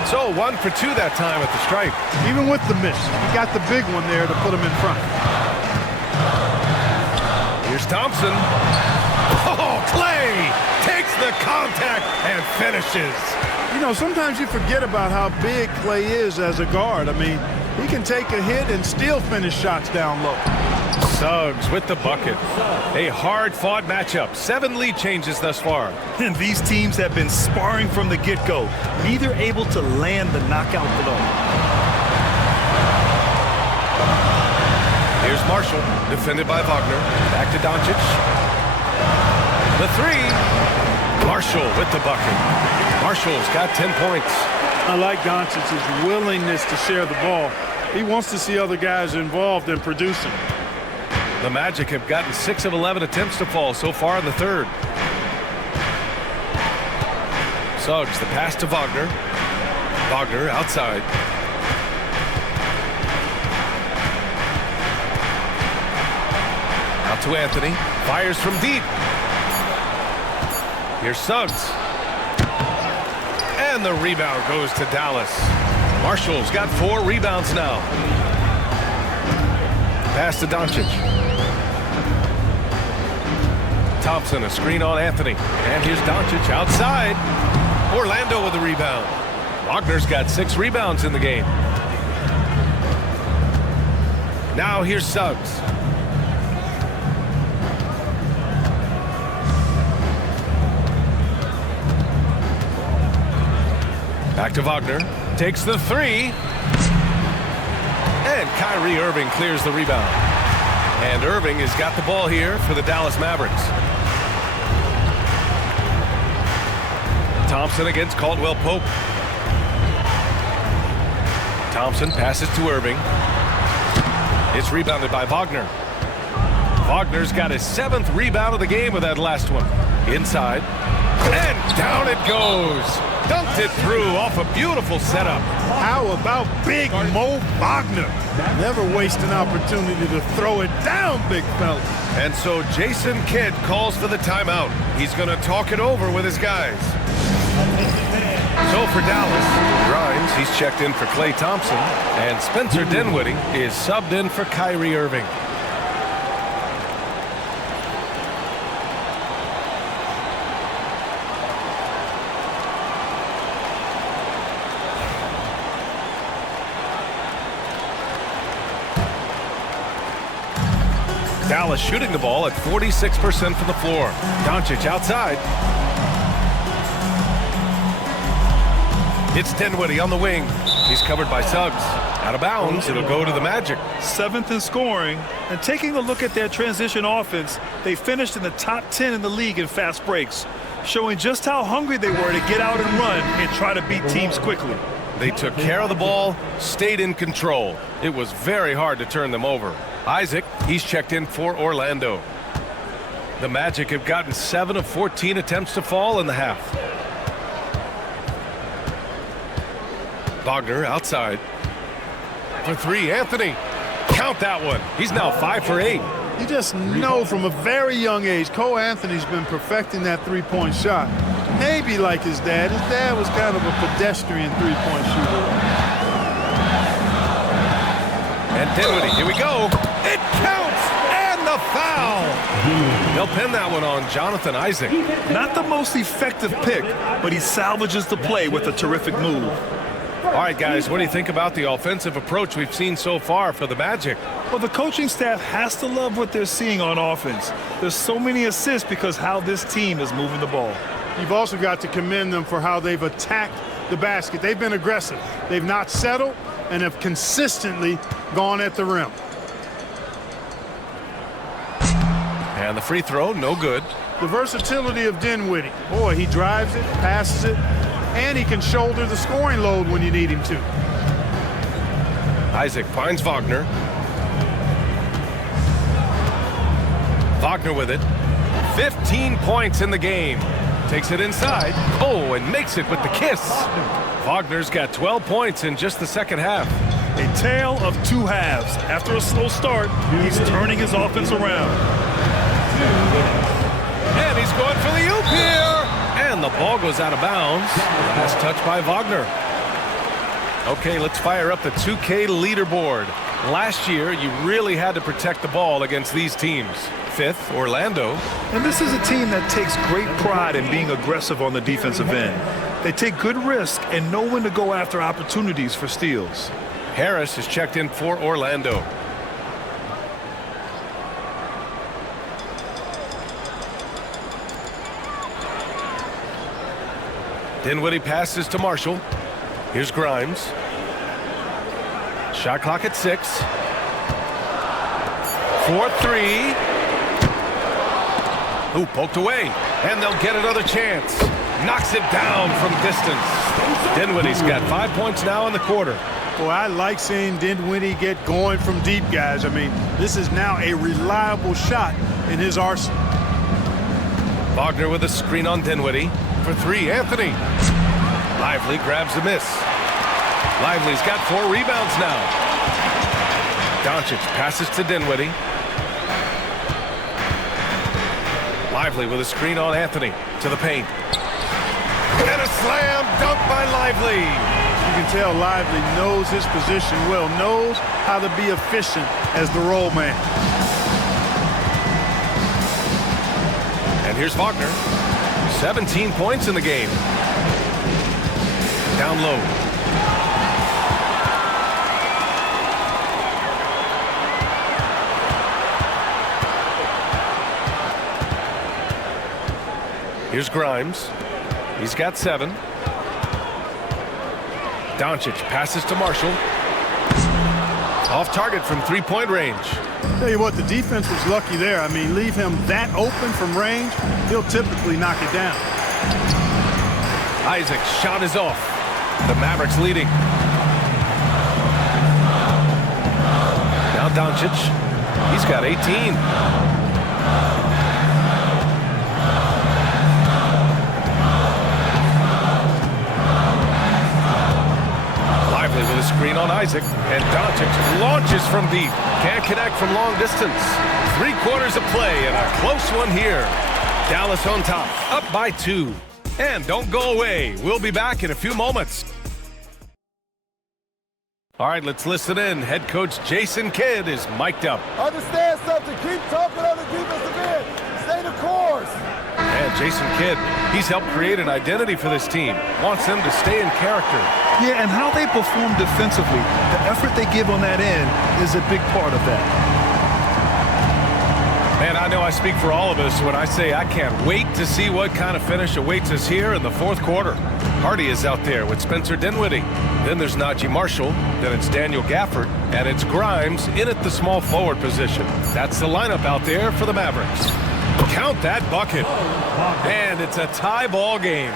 So 1 for 2 that time at the stripe. Even with the miss, he got the big one there to put him in front. Here's Thompson. Oh, Clay takes the contact and finishes. You know, sometimes you forget about how big Clay is as a guard. I mean, he can take a hit and still finish shots down low. Suggs with the bucket. A hard-fought matchup. 7 lead changes thus far. And these teams have been sparring from the get-go, neither able to land the knockout blow. Here's Marshall, defended by Wagner. Back to Doncic. The 3. Marshall with the bucket. Marshall's got 10 points. I like Doncic's willingness to share the ball. He wants to see other guys involved in producing. The Magic have gotten 6 of 11 attempts to fall so far in the third. Suggs, the pass to Wagner. Wagner outside. Out to Anthony. Fires from deep. Here's Suggs. And the rebound goes to Dallas. Marshall's got 4 rebounds now. Pass to Doncic. Thompson, a screen on Anthony. And here's Doncic outside. Orlando with the rebound. Wagner's got 6 rebounds in the game. Now here's Suggs. Back to Wagner. Takes the 3. And Kyrie Irving clears the rebound. And Irving has got the ball here for the Dallas Mavericks. Thompson against Caldwell Pope. Thompson passes to Irving. It's rebounded by Wagner. Wagner's got his 7th rebound of the game with that last one. Inside. And down it goes. Dunked it through off a beautiful setup. How about big Mo Wagner? Never waste an opportunity to throw it down, big fella. And so Jason Kidd calls for the timeout. He's going to talk it over with his guys. So for Dallas, Grimes, he's checked in for Klay Thompson. And Spencer Dinwiddie is subbed in for Kyrie Irving. Dallas shooting the ball at 46% from the floor. Doncic outside. It's Dinwiddie on the wing. He's covered by Suggs. Out of bounds, it'll go to the Magic. 7th in scoring. And taking a look at their transition offense, they finished in the top 10 in the league in fast breaks, showing just how hungry they were to get out and run and try to beat teams quickly. They took care of the ball, stayed in control. It was very hard to turn them over. Isaac, he's checked in for Orlando. The Magic have gotten 7 of 14 attempts to fall in the half. Wagner outside. For 3, Anthony. Count that one. He's now 5 for 8. You just know from a very young age, Cole Anthony's been perfecting that three-point shot. Maybe like his dad. His dad was kind of a pedestrian three-point shooter. And Dinwiddie, here we go. It counts, and the foul. They'll pin that one on Jonathan Isaac. Not the most effective pick, but he salvages the play with a terrific move. All right, guys, what do you think about the offensive approach we've seen so far for the Magic? Well, the coaching staff has to love what they're seeing on offense. There's so many assists because how this team is moving the ball. You've also got to commend them for how they've attacked the basket. They've been aggressive. They've not settled and have consistently gone at the rim. And the free throw, no good. The versatility of Dinwiddie. Boy, he drives it, passes it, and he can shoulder the scoring load when you need him to. Isaac finds Wagner. Wagner with it. 15 points in the game. Takes it inside. Oh, and makes it with the kiss. Wagner's got 12 points in just the second half. A tale of 2 halves. After a slow start, he's turning his offense around. And he's going for the oop here. And the ball goes out of bounds. Last touch by Wagner. Okay, let's fire up the 2K leaderboard. Last year, you really had to protect the ball against these teams. 5th, Orlando. And this is a team that takes great pride in being aggressive on the defensive end. They take good risk and know when to go after opportunities for steals. Harris is checked in for Orlando. Dinwiddie passes to Marshall. Here's Grimes. Shot clock at 6. 4-3. Ooh, poked away. And they'll get another chance. Knocks it down from distance. Dinwiddie's got 5 points now in the quarter. Boy, I like seeing Dinwiddie get going from deep, guys. I mean, this is now a reliable shot in his arsenal. Wagner with a screen on Dinwiddie. For 3, Anthony. Lively grabs the miss. Lively's got 4 rebounds now. Doncic passes to Dinwiddie. Lively with a screen on Anthony to the paint. And a slam dunk by Lively. You can tell Lively knows his position well, knows how to be efficient as the roll man. And here's Wagner. 17 points in the game. Down low. Here's Grimes. He's got 7. Doncic passes to Marshall. Off target from three-point range. Tell you what, the defense was lucky there. I mean, leave him that open from range, he'll typically knock it down. Isaac's shot is off. The Mavericks leading. Now Doncic. He's got 18. Lively with a screen on Isaac. And Doncic launches from deep. Can't connect from long distance. 3 quarters of play and a close one here. Dallas on top, up by 2. And don't go away. We'll be back in a few moments. All right, let's listen in. Head coach Jason Kidd is mic'd up. Understand something. Keep talking on the defensive end. Stay the course. And Jason Kidd, he's helped create an identity for this team. Wants them to stay in character. Yeah, and how they perform defensively, the effort they give on that end is a big part of that. Man, I know I speak for all of us when I say I can't wait to see what kind of finish awaits us here in the 4th quarter. Hardy is out there with Spencer Dinwiddie. Then there's Najee Marshall. Then it's Daniel Gafford. And it's Grimes in at the small forward position. That's the lineup out there for the Mavericks. Count that bucket. And it's a tie ball game.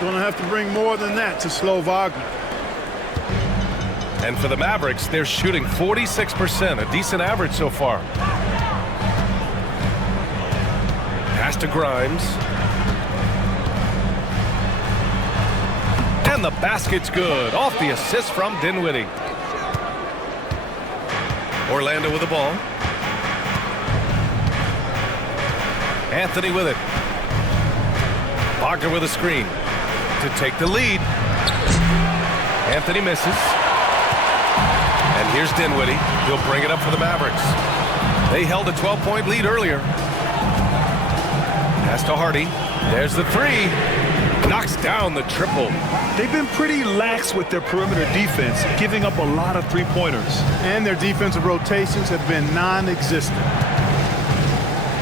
Going to have to bring more than that to slow Wagner. And for the Mavericks, they're shooting 46%, a decent average so far. Pass to Grimes. And the basket's good. Off the assist from Dinwiddie. Orlando with the ball. Anthony with it. Wagner with a screen to take the lead. Anthony misses. And here's Dinwiddie. He'll bring it up for the Mavericks. They held a 12-point lead earlier. Pass to Hardy. There's the 3. Knocks down the triple. They've been pretty lax with their perimeter defense, giving up a lot of three-pointers. And their defensive rotations have been non-existent.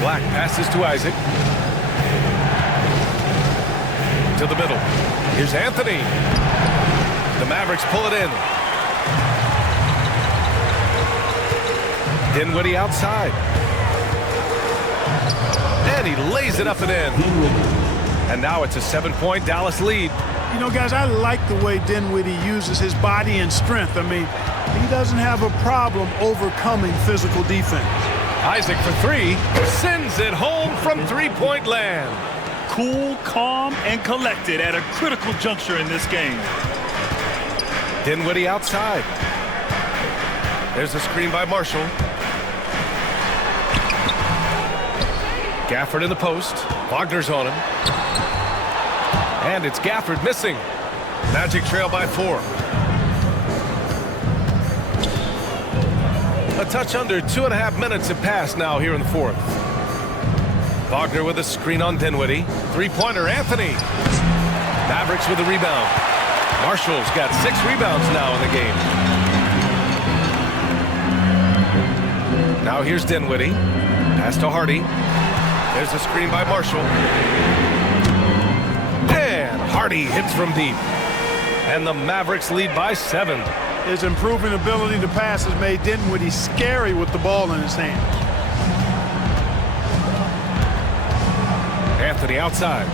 Black passes to Isaac. To the middle. Here's Anthony. The Mavericks pull it in. Dinwiddie outside. And he lays it up and in. And now it's a 7-point Dallas lead. You know, guys, I like the way Dinwiddie uses his body and strength. I mean, he doesn't have a problem overcoming physical defense. Isaac for 3. Sends it home from three-point land. Cool, calm, and collected at a critical juncture in this game. Dinwiddie outside. There's a screen by Marshall. Gafford in the post. Wagner's on him. And it's Gafford missing. Magic trail by 4. A touch under 2.5 minutes have passed now here in the 4th. Wagner with a screen on Dinwiddie. 3-pointer, Anthony. Mavericks with a rebound. Marshall's got 6 rebounds now in the game. Now here's Dinwiddie. Pass to Hardy. There's a screen by Marshall. And Hardy hits from deep. And the Mavericks lead by 7. His improving ability to pass has made Dinwiddie scary with the ball in his hands. Anthony outside.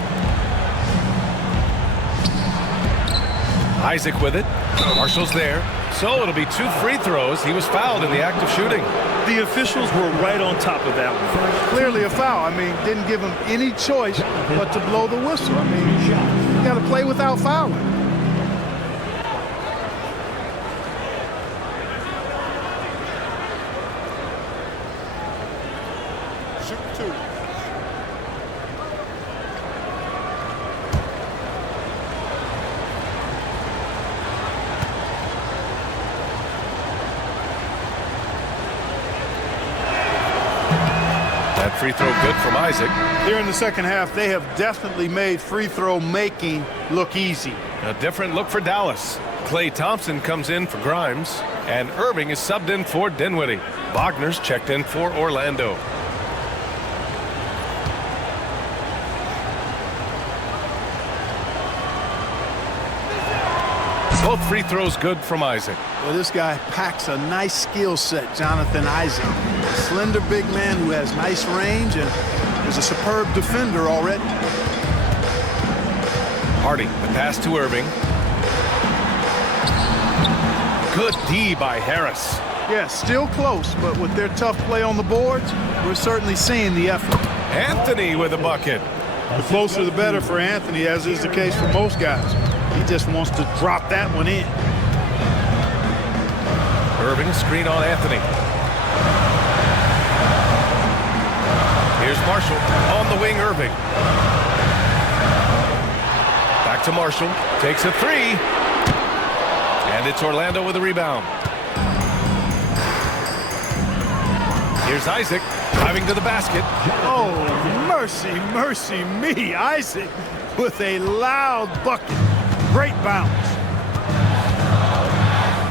Isaac with it. Marshall's there. So it'll be 2 free throws. He was fouled in the act of shooting. The officials were right on top of that one. Clearly a foul. I mean, didn't give him any choice but to blow the whistle. I mean, you got to play without fouling. Shoot 2. free throw good from Isaac. Here in the second half, they have definitely made free throw making look easy. A different look for Dallas. Klay Thompson comes in for Grimes, and Irving is subbed in for Dinwiddie. Wagner's checked in for Orlando. Both free throws good from Isaac. Well, this guy packs a nice skill set, Jonathan Isaac. A slender big man who has nice range and is a superb defender already. Hardy, the pass to Irving. Good D by Harris. Yeah, still close, but with their tough play on the boards, we're certainly seeing the effort. Anthony with a bucket. The closer the better for Anthony, as is the case for most guys. He just wants to drop that one in. Irving, screen on Anthony. Here's Marshall on the wing. Irving. Back to Marshall. Takes a three. And it's Orlando with a rebound. Here's Isaac driving to the basket. Oh, mercy, mercy me. Isaac with a loud bucket. Great bounce.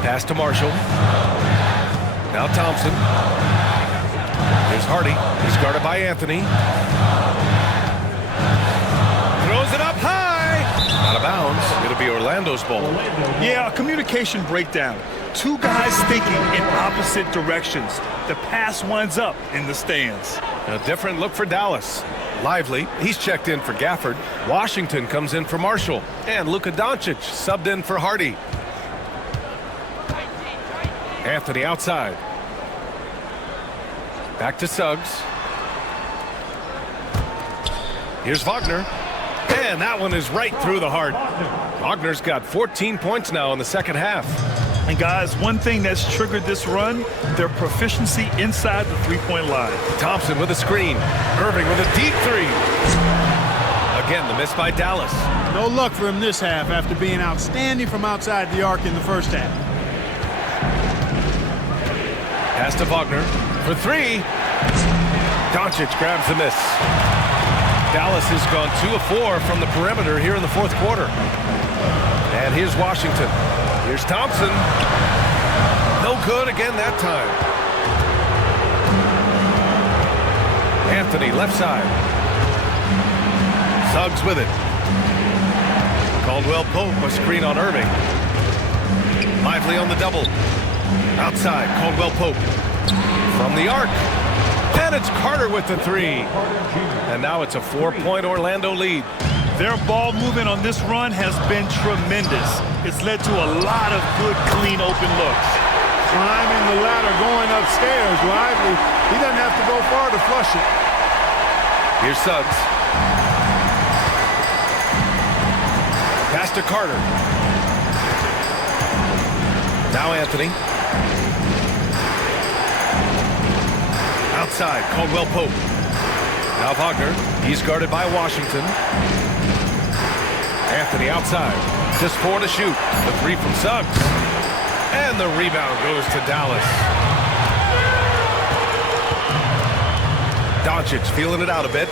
Pass to Marshall. Now Thompson. Here's Hardy. He's guarded by Anthony. Throws it up high. Out of bounds. It'll be Orlando's ball. Yeah, a communication breakdown. Two guys thinking in opposite directions. The pass winds up in the stands. A different look for Dallas. Lively, he's checked in for Gafford. Washington comes in for Marshall. And Luka Doncic subbed in for Hardy. Anthony outside. Back to Suggs. Here's Wagner. And that one is right through the heart. Wagner's got 14 points now in the second half. And guys, one thing that's triggered this run, their proficiency inside the three-point line. Thompson with a screen. Irving with a deep three. Again, the miss by Dallas. No luck for him this half after being outstanding from outside the arc in the first half. Pass to Wagner for three. Doncic grabs the miss. Dallas has gone 2 of 4 from the perimeter here in the fourth quarter. And here's Washington. Here's Thompson. No good again that time. Anthony left side. Suggs with it. Caldwell Pope, a screen on Irving. Lively on the double. Outside, Caldwell Pope. From the arc. And it's Carter with the three. And now it's a 4-point Orlando lead. Their ball movement on this run has been tremendous. It's led to a lot of good, clean, open looks. Climbing the ladder, going upstairs. Lively, he doesn't have to go far to flush it. Here's Suggs. Pass to Carter. Now Anthony. Outside, Caldwell Pope. Now Wagner. He's guarded by Washington. Anthony outside. Just 4 to shoot. The three from Suggs. And the rebound goes to Dallas. Doncic feeling it out a bit.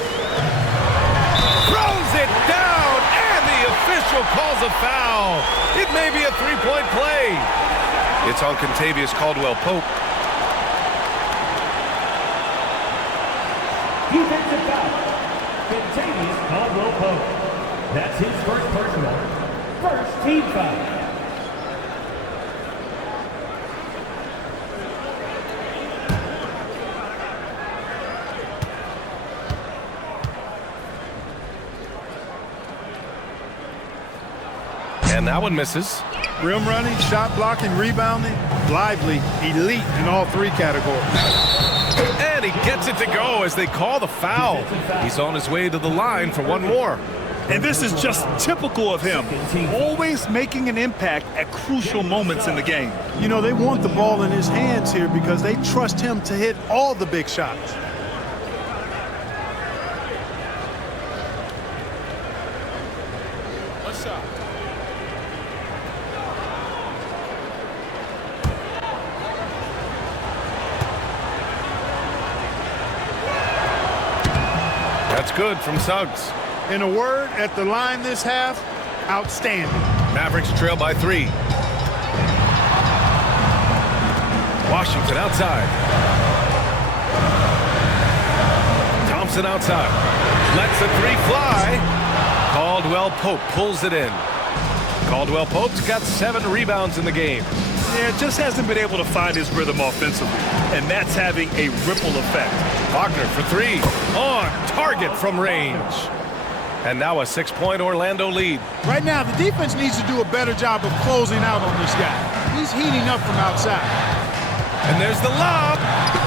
Throws it down, and the official calls a foul. It may be a three-point play. It's on Kentavious Caldwell-Pope. Defensive foul. Kentavious Caldwell-Pope. That's his first personal. First team foul. And that one misses. Rim running, shot blocking, rebounding. Lively, elite in all three categories. And he gets it to go as they call the foul. He's on his way to the line for one more. And this is just typical of him, always making an impact at crucial moments in the game. You know, they want the ball in his hands here because they trust him to hit all the big shots. What's up? That's good from Suggs. In a word, at the line this half, outstanding. Mavericks trail by 3. Washington outside. Thompson outside. Lets the 3 fly. Caldwell Pope pulls it in. Caldwell Pope's got 7 rebounds in the game. Yeah, just hasn't been able to find his rhythm offensively, and that's having a ripple effect. Wagner for 3. On target from range. And now a 6-point Orlando lead. Right now, the defense needs to do a better job of closing out on this guy. He's heating up from outside. And there's the lob.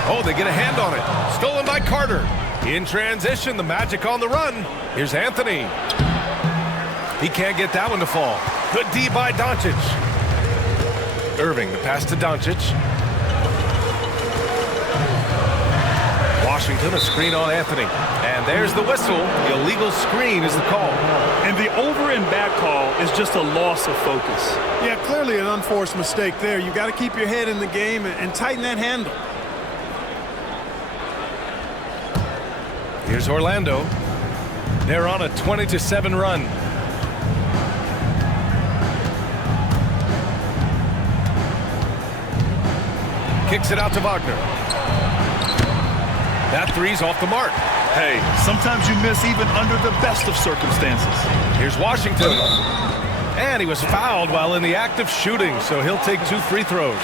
Oh, they get a hand on it. Stolen by Carter. In transition, the Magic on the run. Here's Anthony. He can't get that one to fall. Good D by Doncic. Irving, the pass to Doncic. Washington, a screen on Anthony. And there's the whistle. The illegal screen is the call. And the over and back call is just a loss of focus. Yeah, clearly an unforced mistake there. You got to keep your head in the game and tighten that handle. Here's Orlando. They're on a 20-7 run. Kicks it out to Wagner. That 3's off the mark. Hey, sometimes you miss even under the best of circumstances. Here's Washington. And he was fouled while in the act of shooting, so he'll take 2 free throws.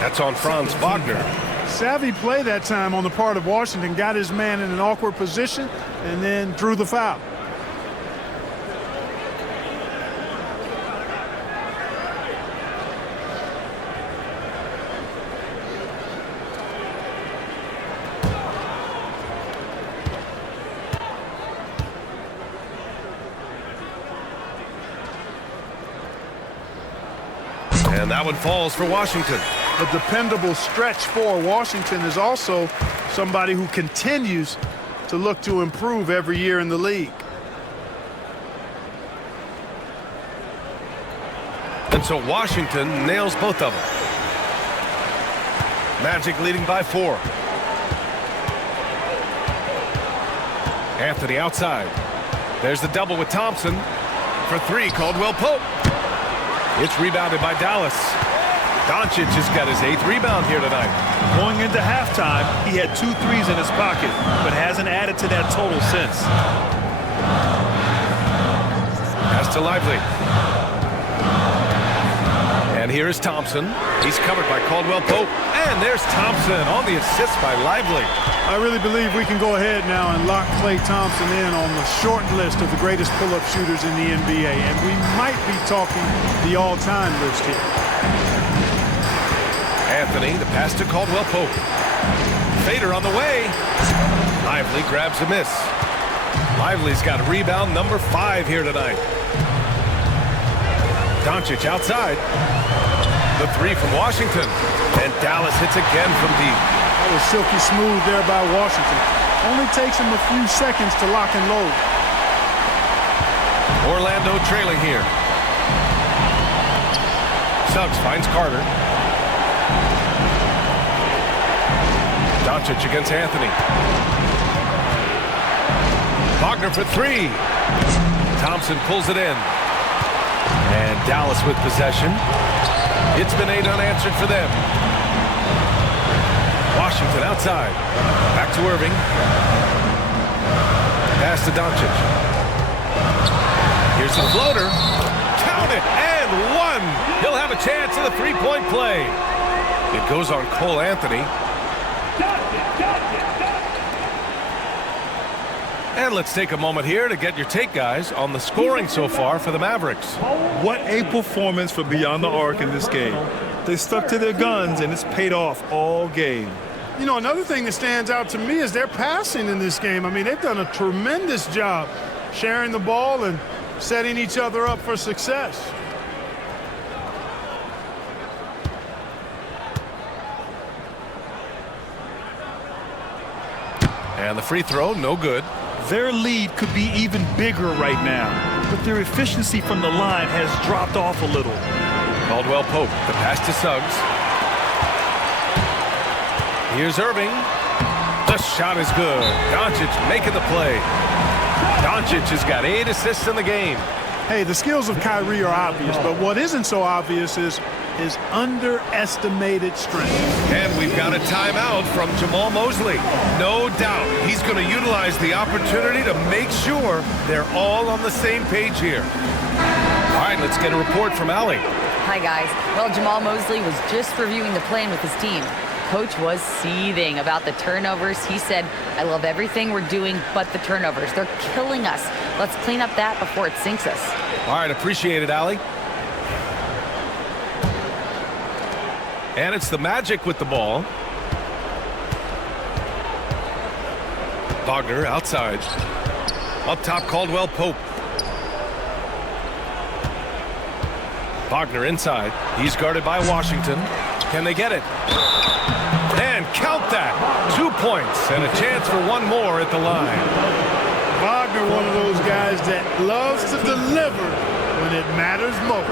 That's on Franz Wagner. Savvy play that time on the part of Washington. Got his man in an awkward position and then drew the foul. And that one falls for Washington. A dependable stretch for Washington is also somebody who continues to look to improve every year in the league. And so Washington nails both of them. Magic leading by 4. Anthony outside. There's the double with Thompson. For 3, Caldwell Pope. It's rebounded by Dallas. Doncic has got his 8th rebound here tonight. Going into halftime, he had 2 threes in his pocket, but hasn't added to that total since. Pass to Lively. And here is Thompson. He's covered by Caldwell Pope. And there's Thompson on the assist by Lively. I really believe we can go ahead now and lock Klay Thompson in on the short list of the greatest pull-up shooters in the NBA. And we might be talking the all-time list here. Anthony, the pass to Caldwell Pope. Fader on the way. Lively grabs a miss. Lively's got rebound number 5 here tonight. Doncic outside. The 3 from Washington. And Dallas hits again from deep. That was silky smooth there by Washington. Only takes him a few seconds to lock and load. Orlando trailing here. Suggs finds Carter. Doncic against Anthony. Wagner for 3. Thompson pulls it in. And Dallas with possession. It's been 8 unanswered for them. Washington outside. Back to Irving. Pass to Doncic. Here's the floater. Count it, and 1. He'll have a chance at a 3-point play. It goes on Cole Anthony. And let's take a moment here to get your take, guys, on the scoring so far for the Mavericks. What a performance for Beyond the Arc in this game. They stuck to their guns, and it's paid off all game. You know, another thing that stands out to me is their passing in this game. I mean, they've done a tremendous job sharing the ball and setting each other up for success. And the free throw, no good. Their lead could be even bigger right now, but their efficiency from the line has dropped off a little. Caldwell Pope, the pass to Suggs. Here's Irving. The shot is good. Doncic making the play. Doncic has got 8 assists in the game. Hey, the skills of Kyrie are obvious, but what isn't so obvious is his underestimated strength. And we've got a timeout from Jamal Mosley. No doubt he's going to utilize the opportunity to make sure they're all on the same page here. All right, let's get a report from Allie. Hi, guys. Well, Jamal Mosley was just reviewing the plan with his team. Coach was seething about the turnovers. He said, I love everything we're doing but the turnovers. They're killing us. Let's clean up that before it sinks us. All right, appreciate it, Allie. And it's the Magic with the ball. Wagner outside. Up top, Caldwell Pope. Wagner inside. He's guarded by Washington. Can they get it? And count that. 2 points and a chance for one more at the line. Wagner, one of those guys that loves to deliver when it matters most.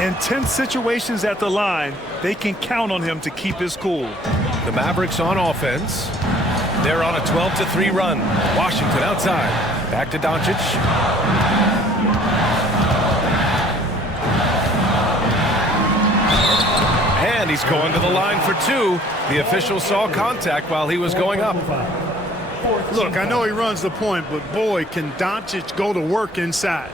In tense situations at the line, they can count on him to keep his cool. The Mavericks on offense. They're on a 12-3 run. Washington outside. Back to Doncic. And he's going to the line for 2. The official saw contact while he was going up. Look, I know he runs the point, but boy, can Doncic go to work inside.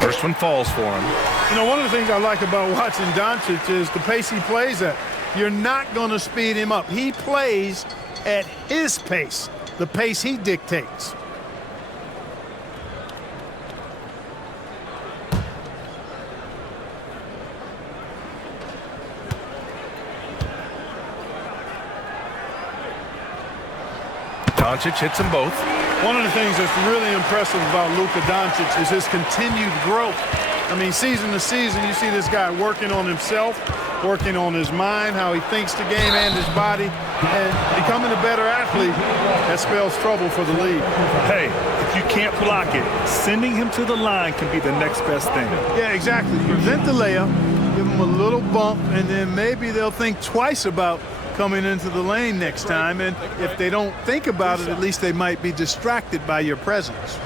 First one falls for him. You know, one of the things I like about watching Doncic is the pace he plays at. You're not going to speed him up. He plays at his pace, the pace he dictates. Doncic hits them both. One of the things that's really impressive about Luka Doncic is his continued growth. I mean, season to season, you see this guy working on himself, working on his mind, how he thinks the game and his body, and becoming a better athlete. That spells trouble for the league. Hey, if you can't block it, sending him to the line can be the next best thing. Yeah, exactly. Prevent the layup, give him a little bump, and then maybe they'll think twice about coming into the lane next time. And if they don't think about it, at least they might be distracted by your presence.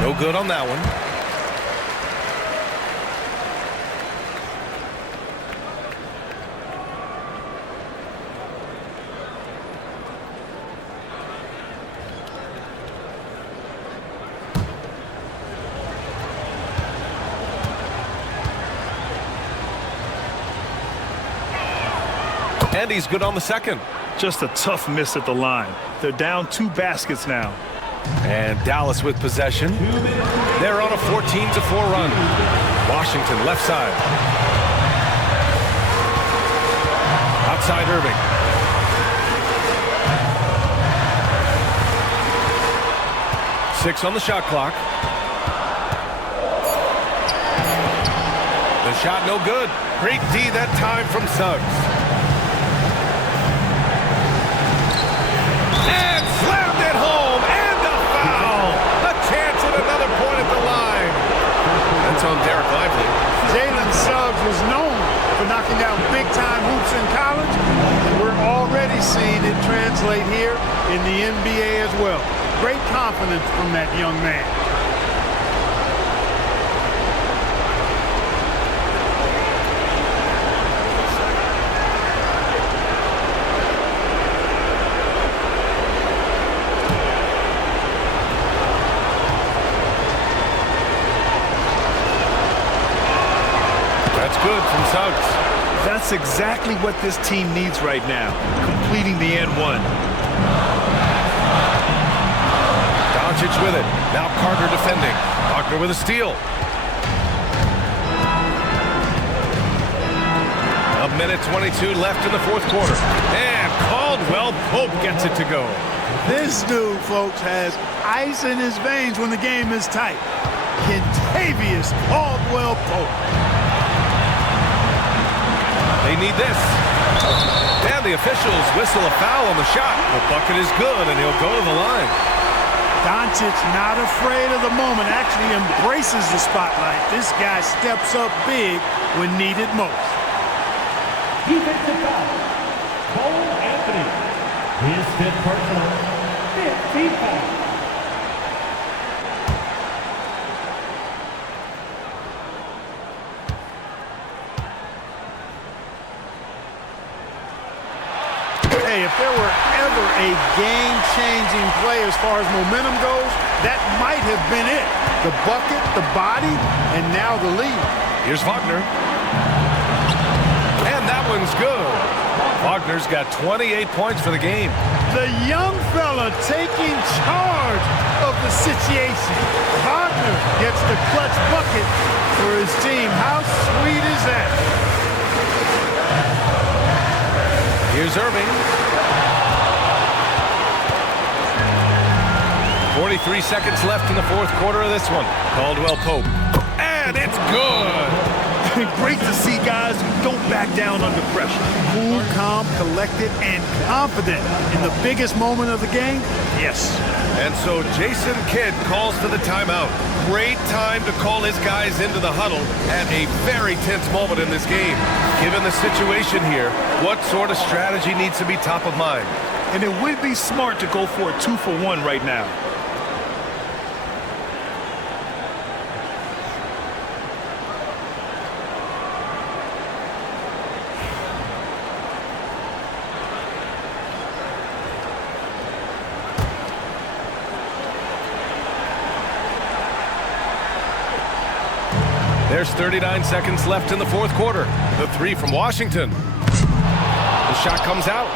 No good on that one. And he's good on the second. Just a tough miss at the line. They're down 2 baskets now. And Dallas with possession. They're on a 14-4 run. Washington left side. Outside Irving. Six on the shot clock. The shot no good. Great D that time from Suggs. And slammed it home, and a foul. A chance at another point at the line. That's on Derek Lively. Jalen Suggs was known for knocking down big-time hoops in college, and we're already seeing it translate here in the NBA as well. Great confidence from that young man. That's exactly what this team needs right now, completing the and one. Doncic with it. Now Carter defending. Wagner with a steal. A minute 22 left in the fourth quarter. And Caldwell Pope gets it to go. This dude, folks, has ice in his veins when the game is tight. Kentavious Caldwell Pope. They need this. And the officials whistle a foul on the shot. The bucket is good, and he'll go to the line. Doncic not afraid of the moment, actually embraces the spotlight. This guy steps up big when needed most. Defensive foul. Cole Anthony. His fifth personal. 15 foul. Hey, if there were ever a game-changing play as far as momentum goes, that might have been it. The bucket, the body, and now the lead. Here's Wagner. And that one's good. Wagner's got 28 points for the game. The young fella taking charge of the situation. Wagner gets the clutch bucket for his team. How sweet is that? Here's Irving. 43 seconds left in the fourth quarter of this one. Caldwell Pope. And it's good. Great to see guys who don't back down under pressure. Cool, calm, collected, and confident in the biggest moment of the game? Yes. And so Jason Kidd calls for the timeout. Great time to call his guys into the huddle at a very tense moment in this game. Given the situation here, what sort of strategy needs to be top of mind? And it would be smart to go for a 2-for-1 right now. There's 39 seconds left in the fourth quarter. The three from Washington. The shot comes out.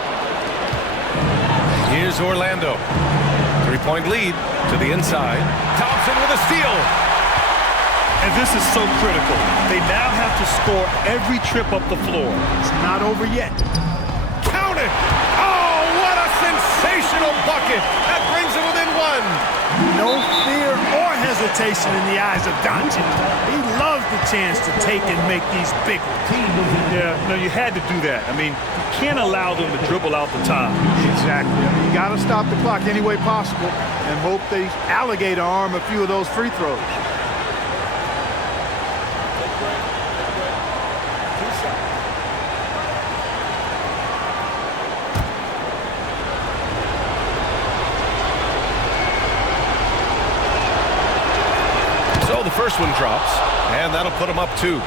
Here's Orlando. Three-point lead to the inside. Thompson with a steal. And this is so critical. They now have to score every trip up the floor. It's not over yet. Count it! Oh, what a sensational bucket! That brings it within one. No fear or hesitation in the eyes of Doncic. He loves the chance to take and make these big ones. Yeah, no, you had to do that. I mean, you can't allow them to dribble out the time. Exactly. I mean, you got to stop the clock any way possible and hope they alligator arm a few of those free throws. So the first one drops, and that'll put him up 2.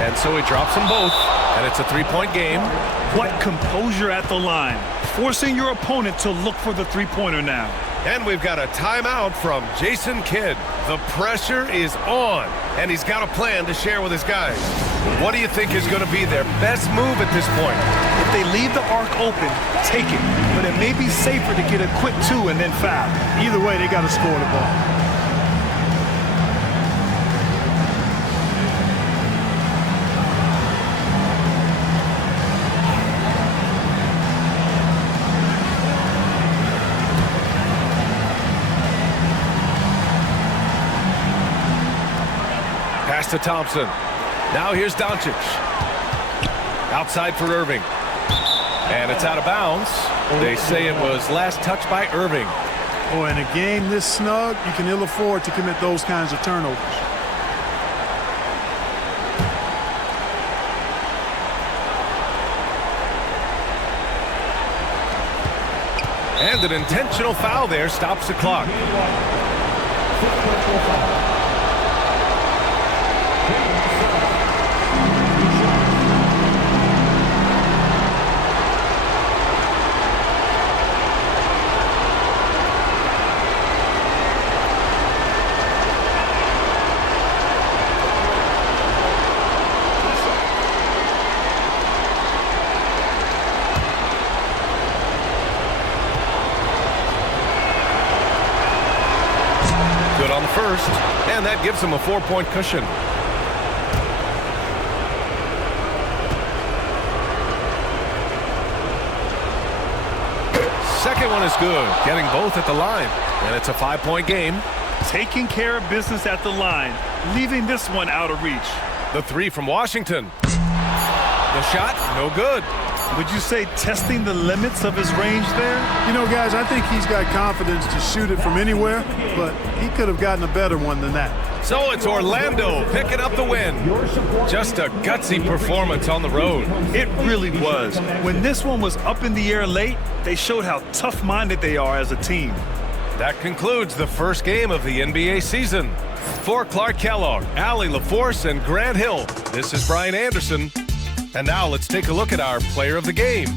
And so he drops them both, and it's a 3-point game. What composure at the line, forcing your opponent to look for the three-pointer now. And we've got a timeout from Jason Kidd. The pressure is on, and he's got a plan to share with his guys. What do you think is going to be their best move at this point? If they leave the arc open, take it. But it may be safer to get a quick 2 and then foul. Either way, they got to score the ball. Pass to Thompson. Now here's Doncic. Outside for Irving. And it's out of bounds. They say it was last touched by Irving. Oh, in a game this snug, you can ill afford to commit those kinds of turnovers. And an intentional foul there stops the clock. Good on the first, and that gives him a 4-point cushion. Second one is good, getting both at the line, and it's a 5-point game. Taking care of business at the line, leaving this one out of reach. The three from Washington. The shot, no good. Would you say testing the limits of his range there? You know, guys, I think he's got confidence to shoot it from anywhere, but he could have gotten a better one than that. So it's Orlando picking up the win. Just a gutsy performance on the road. It really was. When this one was up in the air late, they showed how tough-minded they are as a team. That concludes the first game of the NBA season. For Clark Kellogg, Allie LaForce, and Grant Hill, this is Brian Anderson. And now let's take a look at our player of the game.